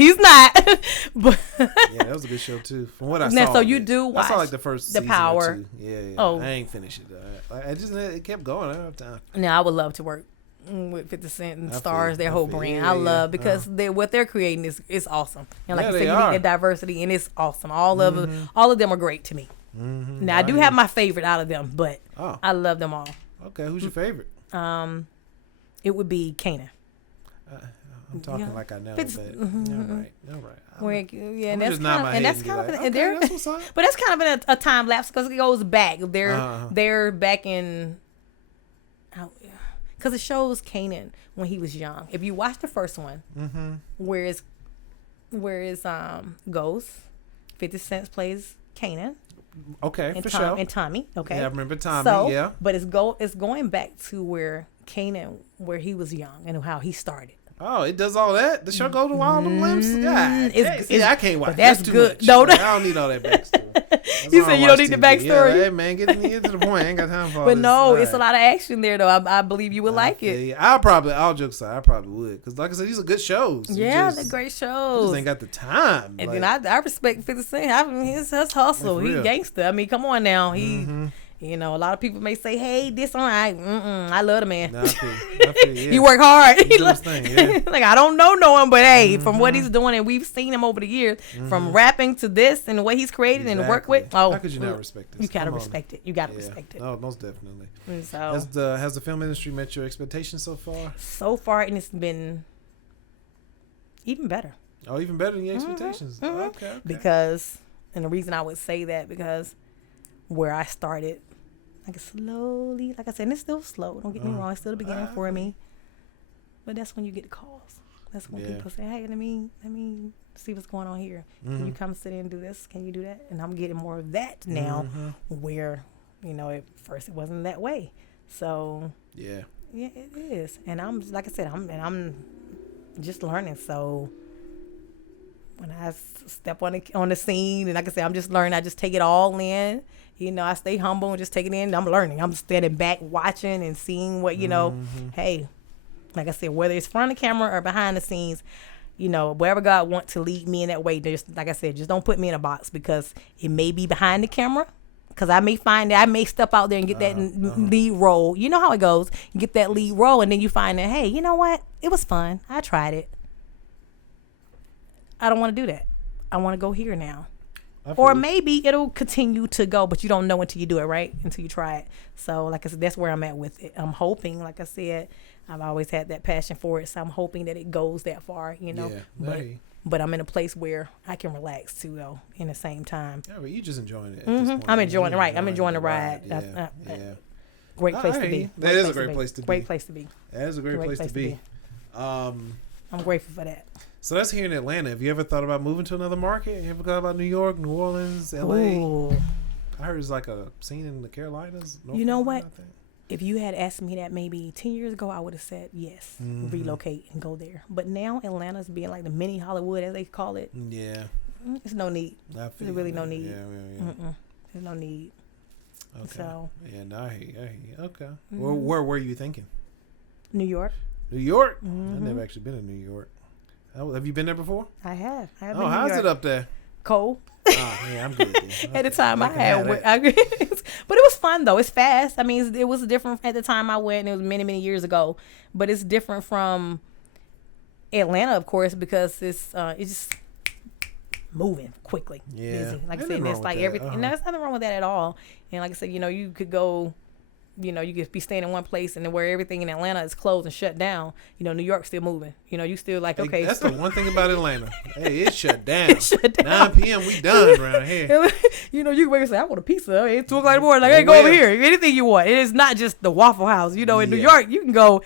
But yeah, that was a good show too. From what I saw. So you do watch? I saw like the first season Power. Or two. Yeah. Oh, I ain't finished it. It kept going. I don't have time. Now I would love to work with 50 Cent and Stars, their whole brand. I love because what they're creating is awesome. And like you said, you need the diversity, and it's awesome. All of them are great to me. Mm-hmm. Now I do have my favorite out of them, but I love them all. Okay, who's your favorite? It would be Kanan. I'm talking like I know, but all right. And that's kind of a time lapse because it goes back. They're back in, because it shows Kanan when he was young. If you watch the first one, where is Ghost, 50 Cent plays Kanan. Okay, for sure. And Tommy. Okay. Yeah, I remember Tommy. But it's going back to where Kanan, where he was young and how he started. Oh, it does all that. The show goes to all them limbs. God, I can't watch. That's good. Much. No, I don't need all that backstory. You said you don't need the backstory. Yeah, hey man, get to the point. I ain't got time for all this. But no, it's a lot of action there though. I believe you would like it. Yeah, all jokes aside, I probably would. Because like I said, these are good shows. Yeah, they're great shows. Just ain't got the time. And then I respect 50 Cent. His hustle. He gangster. I mean, come on now. He. A lot of people may say, "Hey, this on I love the man. I feel, He work hard. He thing, like I don't know him, but hey, from what he's doing, and we've seen him over the years, from rapping to this and the way he's created and work with. Oh, how could you not respect this? You gotta respect it. You gotta respect it. No, most definitely. So, has the film industry met your expectations so far? So far, and it's been even better. Oh, even better than your expectations. Okay. Because, and the reason I would say that because where I started. Like slowly, like I said, and it's still slow. Don't get me wrong; it's still the beginning for me. But that's when you get the calls. That's when people say, "Hey, let me see what's going on here. Can you come sit in and do this? Can you do that?" And I'm getting more of that now, where at first it wasn't that way. So yeah, it is. And I'm like I said, I'm just learning. So when I step on the scene, and like I said, I'm just learning. I just take it all in. I stay humble and just take it in. I'm learning. I'm standing back watching and seeing what, hey, like I said, whether it's front of the camera or behind the scenes, wherever God wants to lead me in that way, just like I said, just don't put me in a box because it may be behind the camera. Because I may find that I may step out there and get that lead role. You know how it goes. You get that lead role and then you find that, hey, you know what? It was fun. I tried it. I don't want to do that. I want to go here now. Or maybe it'll continue to go, but you don't know until you do it, right? Until you try it. So, like I said, that's where I'm at with it. I'm hoping, like I said, I've always had that passion for it. So I'm hoping that it goes that far, Yeah, but I'm in a place where I can relax too, though, in the same time. Yeah, but you're just enjoying it at this point. I'm enjoying it, right. I'm enjoying the ride. Great place to be. That is a great place to be. Great place to be. That is a great place to be. I'm grateful for that. So that's here in Atlanta. Have you ever thought about moving to another market? You ever thought about New York, New Orleans, LA? Ooh. I heard it's like a scene in the Carolinas. You know what? If you had asked me that maybe 10 years ago, I would have said yes, relocate and go there. But now Atlanta's being like the mini Hollywood, as they call it. Yeah. There's no need. There's really no need. Yeah. There's no need. Okay. So. Yeah, no, I hear you. Okay. Where were you thinking? New York. New York? I've never actually been in New York. Have you been there before? I have. How's it up there? Cold. Yeah, I'm good. Okay. At the time I had, but it was fun though. It's fast. I mean, it was different at the time I went. It was many, many years ago, but it's different from Atlanta, of course, because it's just moving quickly, Yeah. busy. Like I Ain't said, nothing it's wrong like with that. everything, and there's nothing wrong with that at all. And like I said, you could go, you could be staying in one place and then where everything in Atlanta is closed and shut down. New York's still moving. You still like, Hey, okay. that's the one thing about Atlanta. Hey, it's shut down. It's shut down. 9 p.m. we done around here. You can wake up and say, I want a pizza. It's 2 o'clock in the morning. Like, hey, go over here. Anything you want. It is not just the Waffle House. In New York, you can go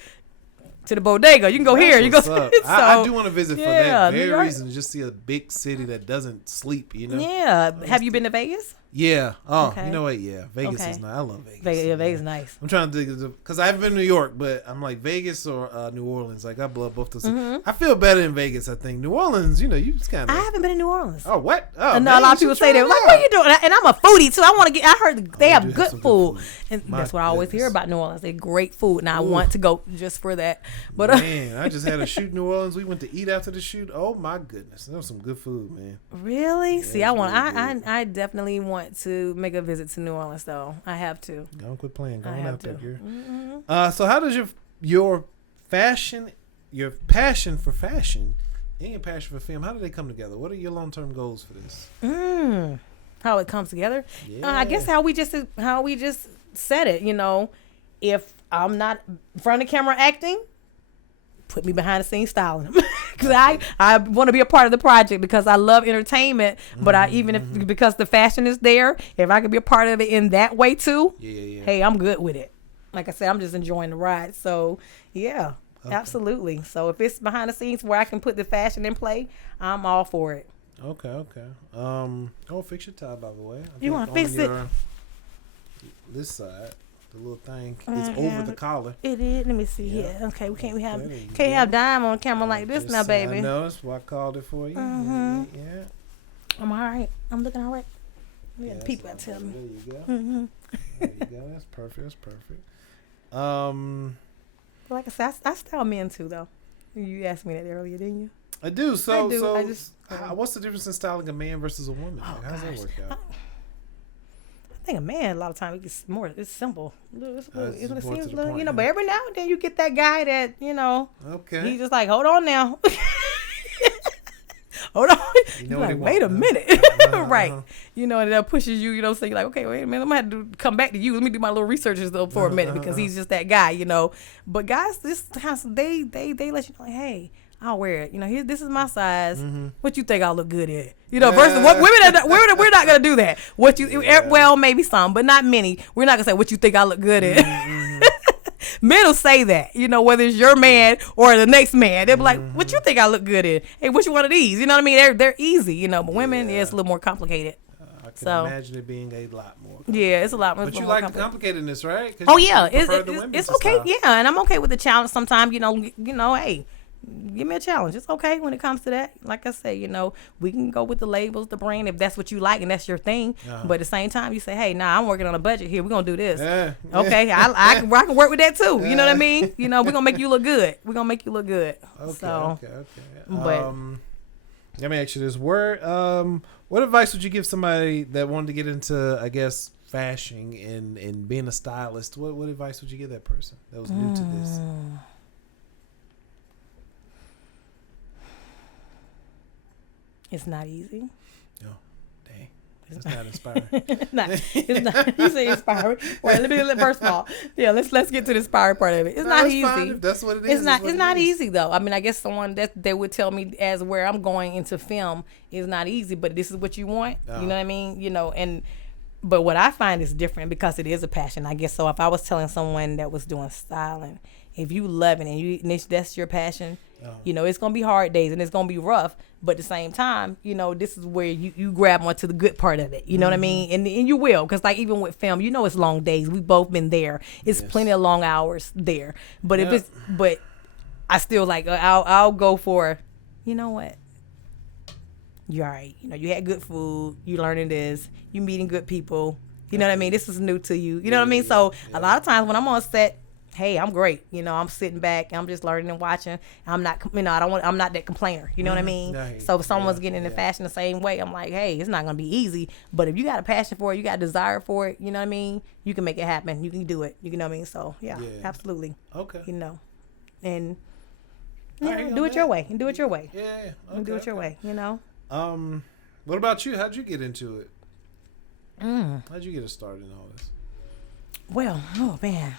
to the bodega. You can go here. You go. So, I do want to visit for that very York, reason. Just see a big city that doesn't sleep. Yeah. Have you been to Vegas? Yeah. Oh, Okay. you know what? Yeah, Vegas is nice. I love Vegas. Vegas is nice. I'm trying to think because I haven't been to New York, but I'm like Vegas or New Orleans. Like I love both those. I feel better in Vegas. I think New Orleans. You just kind of. I haven't been to New Orleans. Oh, what? Oh, I know a lot of people say that. Like, what are you doing? And I'm a foodie too. I want to get. I heard they have good food, and that's what I always hear about New Orleans. They great food, and I want to go just for that. But man, I just had a shoot in New Orleans. We went to eat after the shoot. Oh my goodness, that was some good food, man. Really? Yeah, See, I definitely want to make a visit to New Orleans, though. I have to. Don't quit playing. Go on out there, girl. Mm-hmm. So how does your passion for fashion, and your passion for film, how do they come together? What are your long-term goals for this? How it comes together? Yeah. I guess how we just said it. If I'm not in front of the camera acting, put me behind the scenes styling them. Because I want to be a part of the project because I love entertainment. But because the fashion is there, if I could be a part of it in that way too, hey, I'm good with it. Like I said, I'm just enjoying the ride. So yeah, absolutely. So if it's behind the scenes where I can put the fashion in play, I'm all for it. Okay. Fix your tie, by the way. You want to fix it? This side. The little thing is over the collar. It is. Let me see here. Okay, we can't have dime on camera like this now, baby. I know that's why I called it for you. Mm-hmm. Yeah. I'm all right. I'm looking all right. We got people that tell me. There you go. Mm-hmm. There you go. That's perfect. Like I said, I style men too, though. You asked me that earlier, didn't you? I do. So I what's the difference in styling a man versus a woman? Like, how does that work out? I think a man a lot of times it's simple. It seems the point, but every now and then you get that guy that Okay. he's just like, hold on now. Hold on. You're like, wait a minute. Right. And that pushes you, so you're like, okay, wait a minute. I'm going to have to come back to you. Let me do my little research for a minute because he's just that guy, But guys, they let you know, like, hey, I'll wear it. Here, this is my size. Mm-hmm. What you think I'll look good in? Versus what we're not going to do that. Well, maybe some, but not many. We're not going to say what you think I look good in. Mm-hmm. Men will say that, whether it's your man or the next man. They'll be like, what you think I look good in? Hey, which one of these? You know what I mean? They're easy, but women, it's a little more complicated. I can imagine it being a lot more. Yeah, it's a lot more. But you like the complicatedness, right? Oh, yeah. It's okay. Yeah, and I'm okay with the challenge sometimes, hey. Give me a challenge. It's okay when it comes to that. Like I said, we can go with the labels, the brand, if that's what you like and that's your thing. But at the same time, you say, hey, I'm working on a budget here. We're going to do this. Yeah. Okay. I can work with that too. You know what I mean? We're going to make you look good. Okay. But let me ask you this. What advice would you give somebody that wanted to get into, I guess, fashion and being a stylist? What advice would you give that person that was new to this? It's not easy. Oh, dang. That's not inspiring. It's not. You say inspiring. Wait, first of all, let's get to the inspiring part of it. It's not easy. Fine if that's what it is. It's not easy though. I mean, I guess someone that they would tell me as where I'm going into film is not easy, but this is what you want. You know what I mean? But what I find is different because it is a passion, I guess. So if I was telling someone that was doing styling, if you love it and that's your passion, it's going to be hard days and it's going to be rough. But at the same time, this is where you grab onto the good part of it. You know what I mean? And you will. Because like even with film, it's long days. We've both been there. It's plenty of long hours there. But but I still like, I'll go for, you know what? You're all right. You had good food. You learning this. You meeting good people. You know what I mean? This is new to you. You know what I mean? So a lot of times when I'm on set, hey, I'm great. I'm sitting back. I'm just learning and watching. I'm not, I'm not that complainer. You know what I mean? Nice. So if someone's getting into fashion the same way, I'm like, hey, it's not going to be easy. But if you got a passion for it, you got a desire for it, you know what I mean? You can make it happen. You can do it. You know what I mean? So, yeah. Absolutely. Okay. And do it your way. And do it your way. Yeah. Okay, do it your way, What about you? How'd you get into it? How'd you get us started in all this? Well, oh man.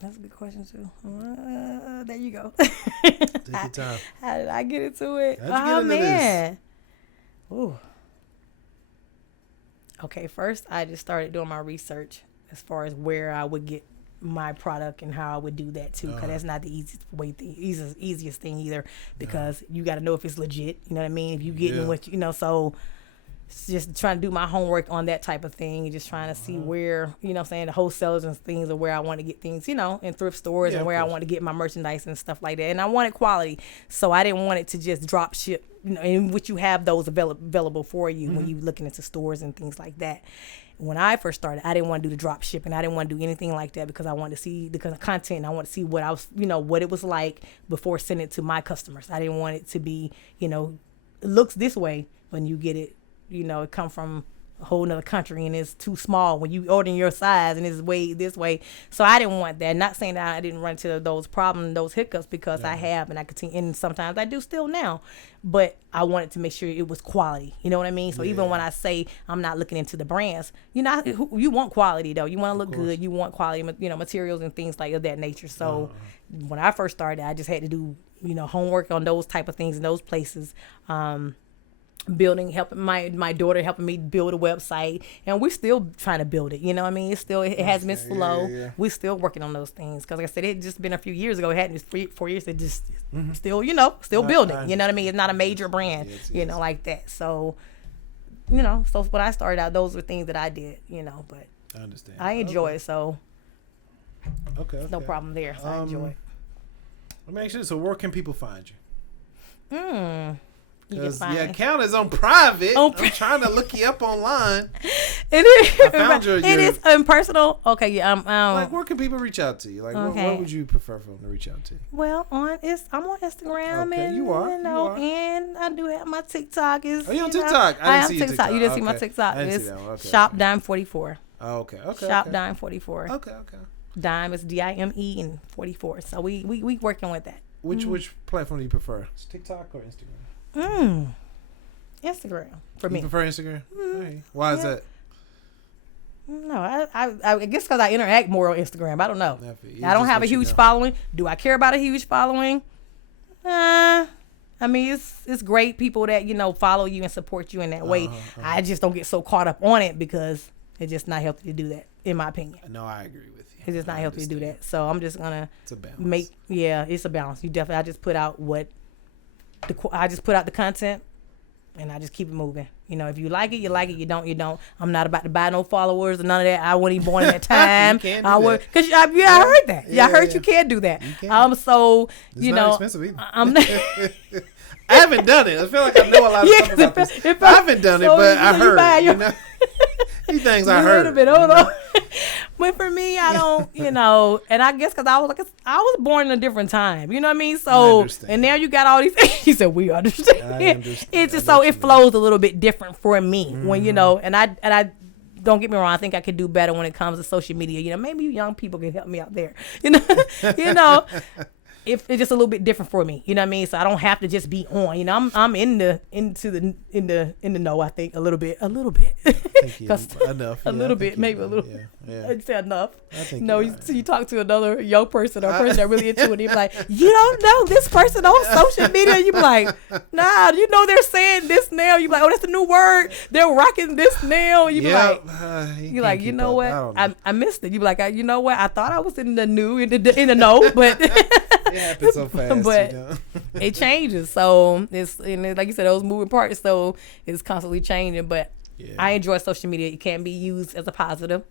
That's a good question too. There you go. Take your time. How did I get into it? How'd you get into this? Ooh. Okay, first I just started doing my research as far as where I would get my product and how I would do that too, because that's not the easiest thing either, because you got to know if it's legit. You know what I mean? If you getting what so it's just trying to do my homework on that type of thing, and just trying to see where the wholesalers and things, or where I want to get things, in thrift stores, and where I want to get my merchandise and stuff like that. And I wanted quality, so I didn't want it to just drop ship, in which you have those available for you when you're looking into stores and things like that. When I first started, I didn't want to do the drop shipping. I didn't want to do anything like that, because I wanted to see the content. And I want to see what I was, what it was like before sending it to my customers. I didn't want it to be, it looks this way when you get it, it come from a whole nother country and it's too small when you order your size and it's way this way. So I didn't want that. Not saying that I didn't run into those problems, those hiccups, because I have, and I continue, and sometimes I do still now, but I wanted to make sure it was quality. You know what I mean? So even when I say I'm not looking into the brands, you want quality though. You want to look good. You want quality, materials and things like of that nature. So when I first started, I just had to do, homework on those type of things in those places. Helping my daughter, helping me build a website, and we're still trying to build it. You know what I mean? It has been slow. Yeah. We're still working on those things, because like I said, it just been a few years ago. It hadn't been 4 years. It just still building. You know what I mean? It's not a major brand, like that. So, so when I started out, those were things that I did. But I understand. I enjoy it, so okay, no problem there. So I enjoy it. Let me ask you, so where can people find you? Because your account is on private. I'm trying to look you up online. It is. I found your, it is impersonal. Okay, yeah. Like, where can people reach out to you? Like, what would you prefer for them to reach out to you? Well, I'm on Instagram, and you are. And I do have my TikTok. Are you on TikTok? I am TikTok. You didn't see my TikTok. It's Shop Dime 44. Oh, okay. Shop Dime 44. Okay. Dime is DIME and 44. So we working with that. Which platform do you prefer? It's TikTok or Instagram? Instagram for me. You prefer Instagram? Hey. Why is that? No, I guess because I interact more on Instagram. I don't know. I don't have a huge following. Do I care about a huge following? I mean, it's great people that follow you and support you in that way. I just don't get so caught up on it, because it's just not healthy to do that, in my opinion. No, I agree with you. It's just not healthy to do that. So I'm just gonna it's a balance. It's a balance. I just put out the content, and I just keep it moving. If you like it, you like it. You don't, you don't. I'm not about to buy no followers or none of that. I wasn't even born at that time. You can't do that. Because I heard that. I heard you can't do that. You can't. So it's not expensive either. I haven't done it. I feel like I know a lot of stuff about this. I haven't done it, but I heard. These things I heard. Hold on. But for me, I don't, and I guess because I was born in a different time. You know what I mean? So, and now you got all these things. He said, we understand. I understand. It's just so it flows a little bit different for me when, and I don't get me wrong. I think I could do better when it comes to social media. Maybe you young people can help me out there. If it's just a little bit different for me, you know what I mean? So I don't have to just be on. I'm in the know. I think a little bit. Enough. A little bit, maybe a little. Yeah. I'd say enough. I think you talk to another young person or a person that really into it. You're like, you don't know this person on social media. You be like, nah, they're saying this now. You be like, oh, that's a new word. They're rocking this now. You be like, you know what? I missed it. You be like, you know what? I thought I was in the know, but. It happens so fast, but it changes. So it's like you said, those moving parts. So it's constantly changing. But I enjoy social media. It can be used as a positive.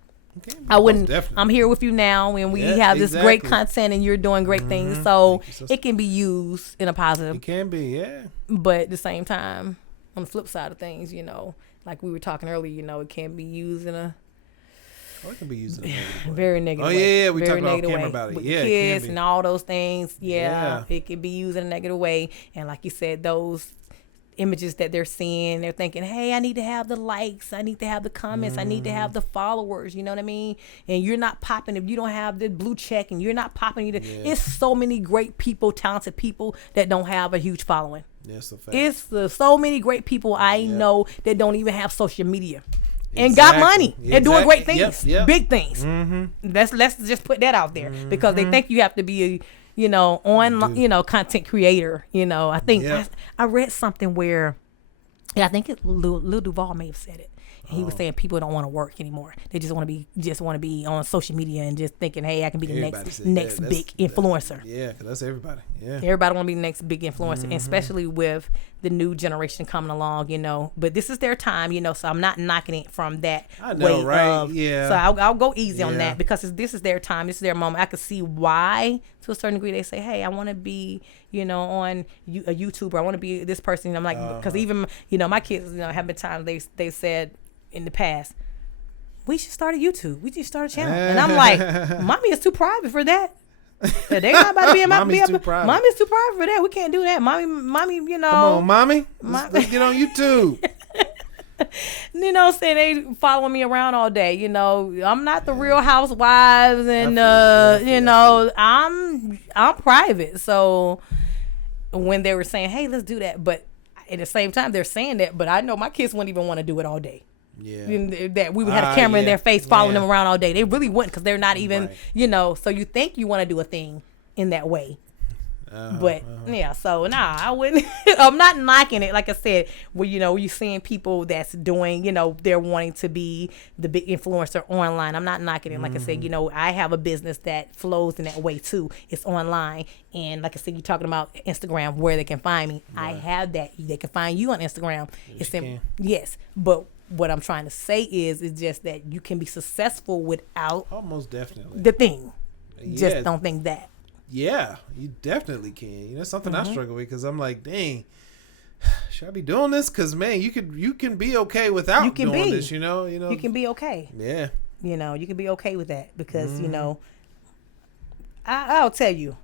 I wouldn't. I'm here with you now, and we have this great content, and you're doing great things. So it can be used in a positive. It can be, yeah. But at the same time, on the flip side of things, like we were talking earlier, it can be used in a. It can be used in a negative way. Very negative way. Oh, yeah, we talked off camera about it. With kids it can be. And all those things. Yeah, it can be used in a negative way. And like you said, those images that they're seeing. They're thinking, hey, I need to have the likes, I need to have the comments, I need to have the followers, you know what I mean? And you're not popping if you don't have the blue check, and you're not popping. It's so many great people, talented people that don't have a huge following. Yes, a fact. It's so many great people I know that don't even have social media. And got money and doing great things, big things. Let's just put that out there, because they think you have to be a content creator. I think I read something where, I think Lil Duval may have said it. And he was saying people don't want to work anymore. They just want to be on social media and just thinking, hey, I can be the next big influencer. Because that's everybody. Yeah, everybody want to be the next big influencer, and especially with the new generation coming along. But this is their time. So I'm not knocking it from that. I know, way right? Of, yeah. So I'll go easy on that, because this is their time. This is their moment. I could see why, to a certain degree, they say, hey, I want to be, on a YouTuber. I want to be this person. And I'm like, because even my kids, have been times they said in the past, we should start a YouTube. We should start a channel. And I'm like, mommy is too private for that. They not about to be in my Mommy's too private. Mommy's too private for that. We can't do that. Mommy, Come on, mommy. Let's get on YouTube. Saying they following me around all day. I'm not the Real Housewives, and I'm private. So when they were saying, hey, let's do that, but at the same time they're saying that, but I know my kids wouldn't even want to do it all day. Yeah, that we would have a camera in their face following them around all day. They really wouldn't, because they're not even, so you think you want to do a thing in that way. So I wouldn't. I'm not knocking it. Like I said, where you're seeing people that's doing, they're wanting to be the big influencer online. I'm not knocking it. Like I said, I have a business that flows in that way too. It's online, and like I said, you're talking about Instagram, where they can find me. Right. I have that. They can find you on Instagram. Yes, but what I'm trying to say is just that you can be successful without almost definitely the thing. Just don't think that. Yeah, you definitely can. That's something I struggle with, because I'm like, dang, should I be doing this? Because man, you can be okay without doing this. You can be okay. Yeah. You can be okay with that, because I'll tell you.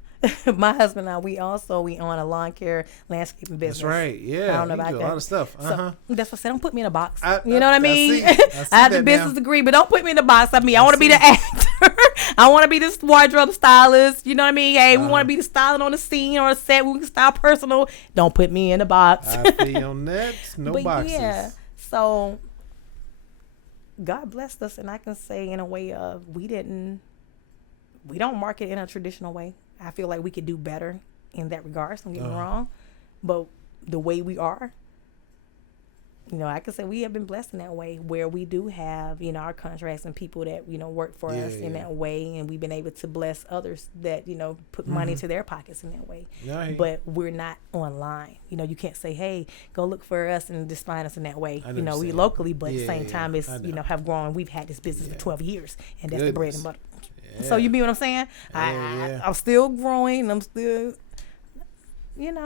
My husband and I, we own a lawn care landscaping business. That's right. Yeah, I don't know about that. A lot of stuff. So that's what I said. Don't put me in a box. You know what I mean? I have the business degree, but don't put me in a box. I want to be the actor. I want to be this wardrobe stylist. You know what I mean? Hey, we want to be the styling on the scene or a set. We can style personal. Don't put me in a box. I feel on that. No boxes. Yeah. So God blessed us, and I can say in a way of we don't market in a traditional way. I feel like we could do better in that regard. Don't get me wrong. But the way we are, I can say we have been blessed in that way, where we do have, our contracts and people that, work for us in that way. And we've been able to bless others that, put money into their pockets in that way. But we're not online. You can't say, hey, go look for us and just find us in that way. We locally, but at the same time, it's, have grown. We've had this business for 12 years, and that's the bread and butter. Yeah. So you mean what I'm saying? I'm still growing. I'm still, yeah.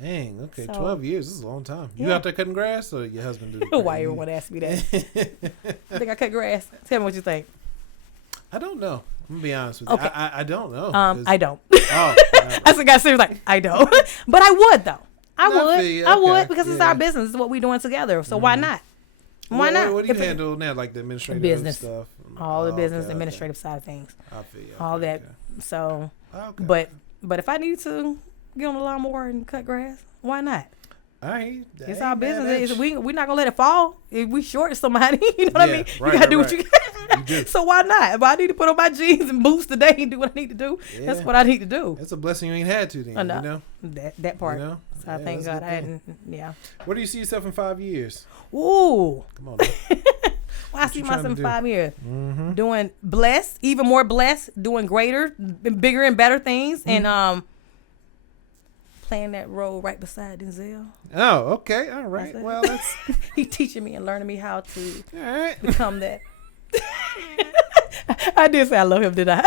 Dang. Okay, so, 12 years. This is a long time. You out there cutting grass, or your husband do it? Why everyone ask me that? I think I cut grass. Tell me what you think. I don't know. I'm gonna be honest with you. Okay. I don't know. I don't. I think I seriously I don't. But I would though. I would because it's our business. It's what we're doing together. So why not? Why not? What do you handle now? Like the administrative business stuff? All the business, administrative side of things. I feel you. All that. So, but if I need to get on the lawnmower and cut grass, why not? It's our business. We're not gonna let it fall. If we short somebody, you know what I mean? You gotta do what you can. So why not? If I need to put on my jeans and boots today and do what I need to do, that's what I need to do. That's a blessing you ain't had to then. No. That part. So I thank God I hadn't. Yeah. Where do you see yourself in 5 years? Ooh. Come on. Well, I see myself in 5 years doing blessed, even more blessed, doing greater, bigger and better things, and playing that role right beside Denzel. Oh, okay, all right. Well, that's he teaching me and learning me how to become that. I did say I love him, did I?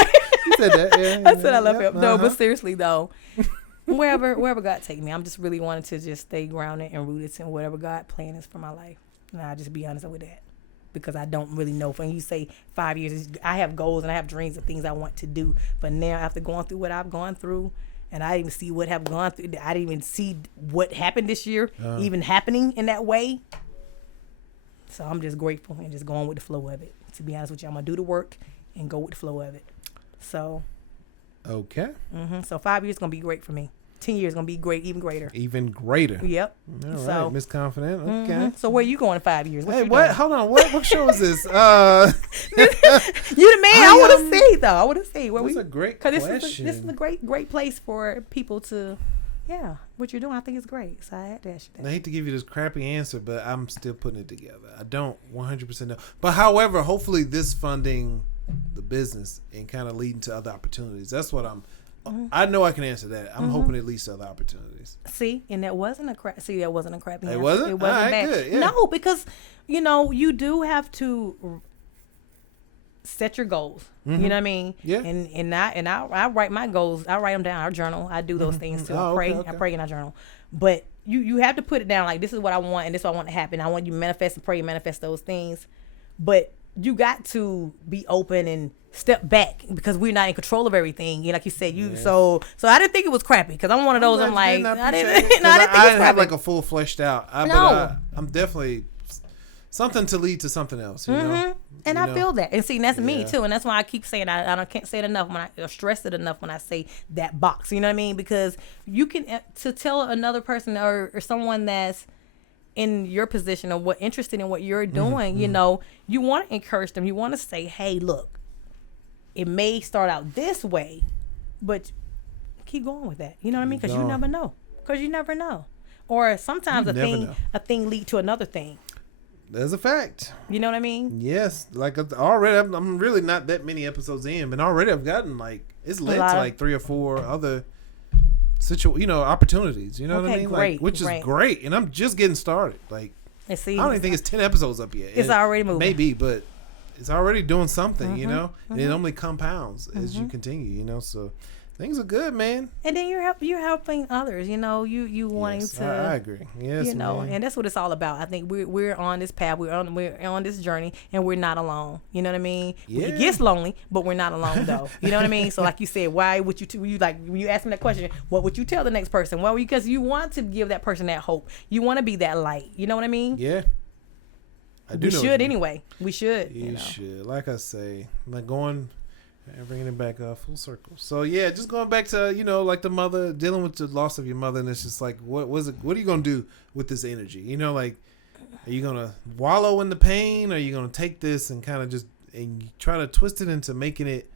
You said that. Yeah. I said I love him. No, but seriously though, wherever God take me, I'm just really wanting to just stay grounded and rooted in whatever God plan is for my life. And I'll just be honest with that. Because I don't really know. When you say 5 years, I have goals and I have dreams of things I want to do. But now, after going through what I've gone through, And I didn't even see what have gone through. I didn't even see what happened this year, even happening in that way. So I'm just grateful and just going with the flow of it. To be honest with you, I'm going to do the work and go with the flow of it. So. Okay. So 5 years is going to be great for me. 10 years is going to be great, even greater. Even greater. Yep. All right, Miss Confident. Okay. So where you going in 5 years? Hey, what? Hold on. What show is this? You the man. I want to see, though. I want to see. That's a great question. This is a great place for people to, what you're doing. I think it's great. So I had to ask you that. I hate to give you this crappy answer, but I'm still putting it together. I don't 100% know. But however, hopefully this funding the business and kind of leading to other opportunities. That's what I know I can answer that. I'm hoping it leads to other opportunities. See, and that wasn't a crap. See, that wasn't a crappy answer. It wasn't? It wasn't bad. Good, yeah. No, because, you do have to set your goals. You know what I mean? Yeah. And I write my goals. I write them down. I journal. I do those things too. I pray. Okay. I pray and I journal. But you have to put it down. Like, this is what I want and this is what I want to happen. I want you to manifest and pray and manifest those things. But you got to be open and step back because we're not in control of everything. Like you said, so I didn't think it was crappy because I'm one of those. I didn't think it was crappy. Have like a full fleshed out. But I'm definitely something to lead to something else. You know? And I feel that. And see, that's me too. And that's why I keep saying I can't say it enough when I stress it enough when I say that box. You know what I mean? Because you can to tell another person or someone that's in your position or what interested in what you're doing, you want to encourage them. You want to say, hey, look, it may start out this way, but keep going with that. You know what I mean? Because you never know. Because you never know. Or sometimes a thing lead to another thing. That's a fact. You know what I mean? Yes. Like already, I'm really not that many episodes in, but already I've gotten it's led to like 3 or 4 other opportunities. You know what I mean? Great, which is great. And I'm just getting started. Like, I don't even think it's 10 episodes up yet. It's already moving. Maybe, but it's already doing something, and it only compounds as you continue, so things are good, man. And then you're helping others, you wanting to. I agree. Yes, man. And that's what it's all about. I think we're on this path, we're on this journey, and we're not alone. You know what I mean? Yeah. It gets lonely, but we're not alone though. You know what I mean? So like you said, why would you like when you ask me that question? What would you tell the next person? Well, because you want to give that person that hope. You want to be that light. You know what I mean? Yeah. We should anyway. We should. You should. Like I say, like going and bringing it back full circle. So yeah, just going back to like the mother dealing with the loss of your mother, and it's just like what are you gonna do with this energy? Like, are you gonna wallow in the pain? Or are you gonna take this and kind of just and try to twist it into making it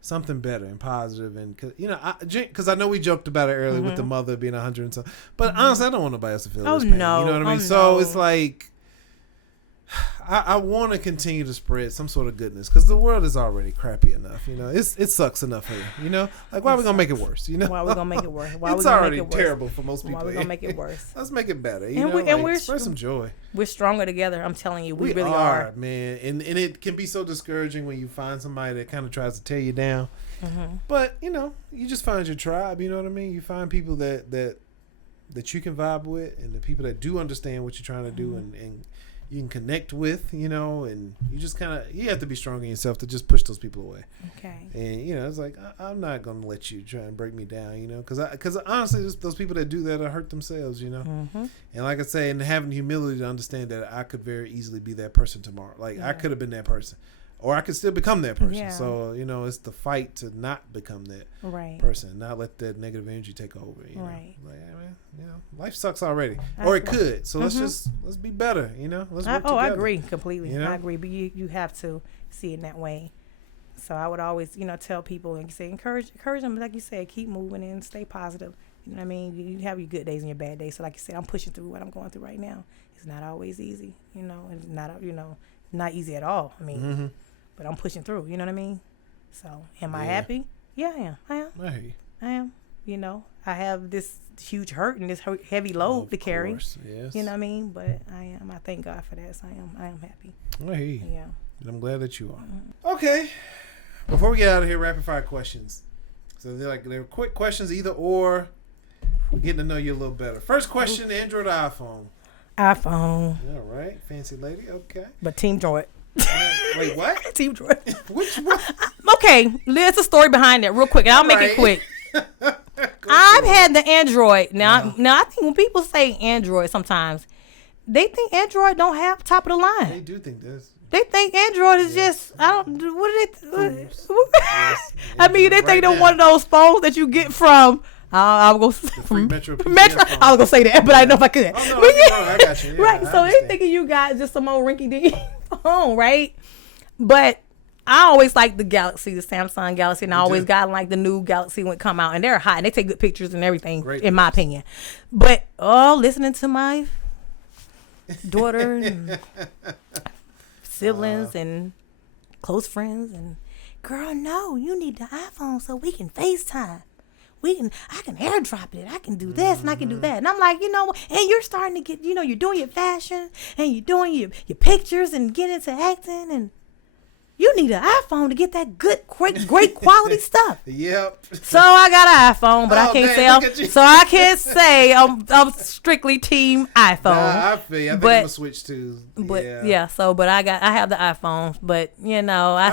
something better and positive? And because I know we joked about it earlier with the mother being 100 and something, but honestly, I don't want nobody else to feel this pain. No. You know what I mean? So it's like, I want to continue to spread some sort of goodness because the world is already crappy enough. It sucks enough here. Like, why are we gonna make it worse? Why are we gonna make it worse? It's already terrible for most people. Why are we gonna make it worse? Let's make it better. We're spread some joy. We're stronger together. I'm telling you, we really are, man. And it can be so discouraging when you find somebody that kind of tries to tear you down. But you just find your tribe. You know what I mean? You find people that you can vibe with, and the people that do understand what you're trying to do, and you can connect with, and you just you have to be strong in yourself to just push those people away. Okay. And, it's like, I'm not going to let you try and break me down, because honestly, those people that do that hurt themselves, And like I say, and having humility to understand that I could very easily be that person tomorrow. Like, I could have been that person. Or I could still become that person. Yeah. So, it's the fight to not become that person, not let that negative energy take over. Right. Like, man, life sucks already. Or it could. So let's be better, Let's work together. I agree completely. I agree. But you have to see it that way. So I would always, tell people and say, encourage them. Like you said, keep moving and stay positive. You know what I mean? You have your good days and your bad days. So like you said, I'm pushing through what I'm going through right now. It's not always easy, and not, not easy at all. I mean, but I'm pushing through, you know what I mean? So, am I happy? Yeah, I am. I am. I have this huge hurt and this heavy load to carry. Yes. You know what I mean? But I am. I thank God for that. So I am happy. Yeah. And I'm glad that you are. Okay. Before we get out of here, rapid fire questions. So they're quick questions, either or. We're getting to know you a little beher. First question: Android or iPhone? iPhone. All right, fancy lady. Okay. But Team Droid. Wait, what? Team Droid. Which one? Okay, there's a story behind that real quick, and I'll make it quick. I've had the Android. Now I think when people say Android, sometimes they think Android don't have top of the line. They do think this. They think Android is just, I don't, what do they, I mean, they think they're one of those phones that you get from, I was free Metro. I was gonna say that, but I didn't know if I could. Oh, no, I got you. Yeah, right, so they thinking you got just some old rinky-dinky phone, right? But I always like the Galaxy, the Samsung Galaxy, and I always got like the new Galaxy when it come out, and they're hot, and they take good pictures and everything, in my opinion. But, listening to my daughter and siblings and close friends and girl, no, you need the iPhone so we can FaceTime. I can airdrop it. I can do this and I can do that. And I'm like, you know, and you're starting to get, you know, you're doing your fashion and you're doing your pictures and get into acting, and you need an iPhone to get that good, great quality stuff. Yep. So I got an iPhone, but I can't say I'm strictly team iPhone. Nah, I feel you. I think I'm gonna switch to. But I have the iPhone, but you know, I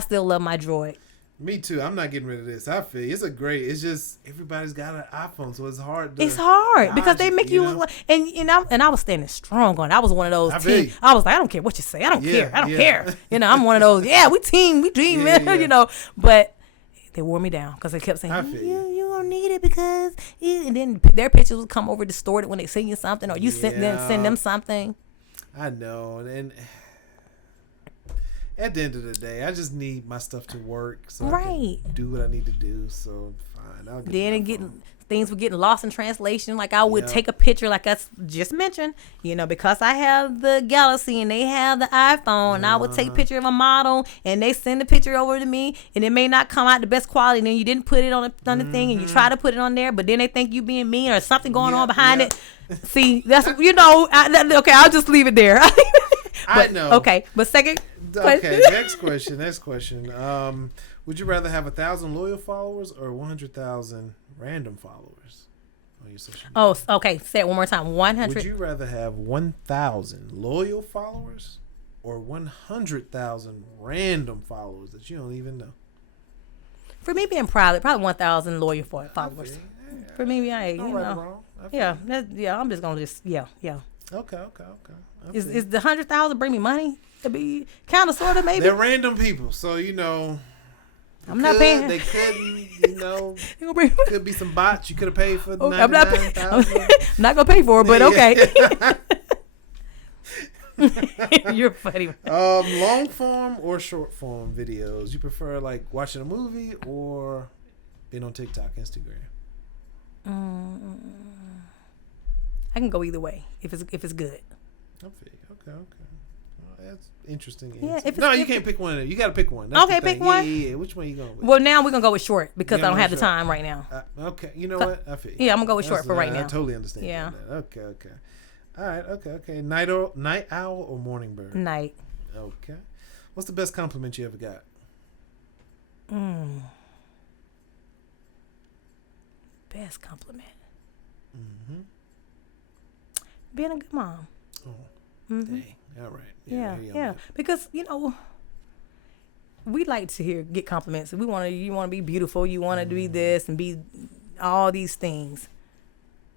still love my Droid. Me too. I'm not getting rid of this. I feel you. It's just everybody's got an iPhone, so it's hard. It's hard because they make you look, and I was standing strong on it. I was one of those. I was like, I don't care what you say. I don't care. You know, I'm one of those. Yeah, we team, man. You know, but they wore me down because they kept saying, you don't need it because, and then their pictures would come over distorted when they send you something, or you send them something. I know, and at the end of the day, I just need my stuff to work so I can do what I need to do. So fine. Things were getting lost in translation. Like I would take a picture, like I just mentioned, you know, because I have the Galaxy and they have the iPhone. And I would take a picture of a model and they send the picture over to me, and it may not come out the best quality. And then you didn't put it on the thing, and you try to put it on there, but then they think you being mean or something going on behind it. See, that's okay. I'll just leave it there. I know. Okay, but second. Okay, next question. Would you rather have 1,000 loyal followers or 100,000 random followers on your social media? Oh, okay. Say it one more time. 100. Would you rather have 1,000 loyal followers or 100,000 random followers that you don't even know? For me, being private, probably 1,000 loyal followers. For me, I'm just gonna Okay. Is the 100,000 bring me money? To be kind of sort of maybe. They're random people, so you know. I'm not paying. They couldn't, you know. Could be some bots you could have paid for. Okay, I'm not gonna pay for it, but okay. You're funny. Long form or short form videos? You prefer like watching a movie or being on TikTok, Instagram? I can go either way if it's good. Okay. Well, that's interesting. Yeah, you can't pick one of them. You got to pick one. Pick one. Yeah. Which one are you going with? Well, now we're gonna go with short because I don't have the time right now. Okay. You know what? I feel you. Yeah, I'm gonna go with short for right now. I totally understand. Yeah. Okay. All right. Okay. Night owl or morning bird? Night. Okay. What's the best compliment you ever got? Best compliment. Being a good mom. Oh. Dang. All right. Yeah. Because, you know, we like to get compliments. You want to be beautiful. You want to be this and be all these things.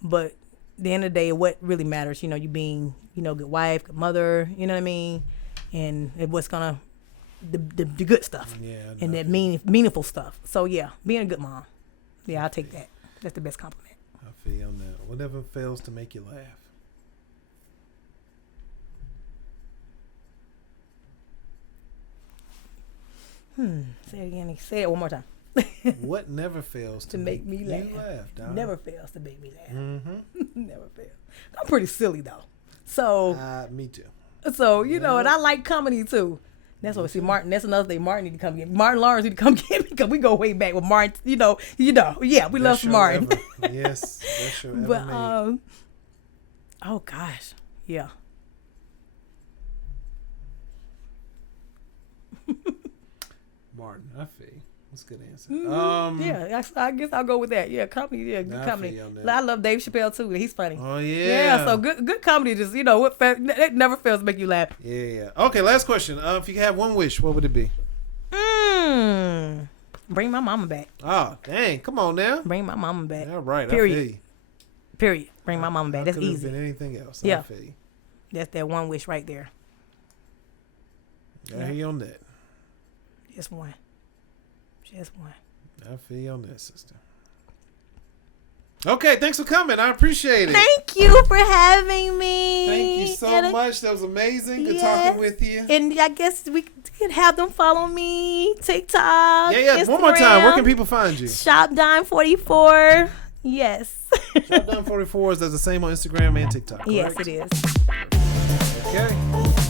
But at the end of the day, what really matters, you know, you being, you know, good wife, good mother, you know what I mean? And what's going to, the good stuff. Yeah. And that meaningful stuff. So, yeah, being a good mom. Yeah, I'll take that. That's the best compliment. I feel you on that. Whatever fails to make you laugh. Say it again. Say it one more time. What never fails to make me laugh? Never fails to make me laugh. Never fails. I'm pretty silly though. So. Me too. So you know, and I like comedy too. That's what Martin. That's another thing. Martin need to come get me. Martin Lawrence need to come get me because we go way back with Martin. You know. Yeah, we love Martin. Yes, that show ever but made. Oh gosh, yeah. Martin, I feel. That's a good answer. Yeah, I guess I'll go with that. Yeah, comedy. Yeah, good comedy. I love Dave Chappelle too. He's funny. Oh yeah. Yeah, so good comedy. Just it never fails to make you laugh. Yeah. Okay, last question. If you could have one wish, what would it be? Bring my mama back. Oh, dang. Come on now. Bring my mama back. All right. Period. I feel you. Period. Bring my mama back. That's could've easy. Been anything else. Yeah. I feel you. That's that one wish right there. I hear you on that. Just one. Just one. I feel you on that, sister. Okay, thanks for coming. I appreciate it. Thank you for having me. Thank you so much. That was amazing. Good talking with you. And I guess we could have them follow me. TikTok. Yeah. Instagram. One more time. Where can people find you? ShopDime44. Yes. ShopDime44 is the same on Instagram and TikTok. Correct? Yes, it is. Okay.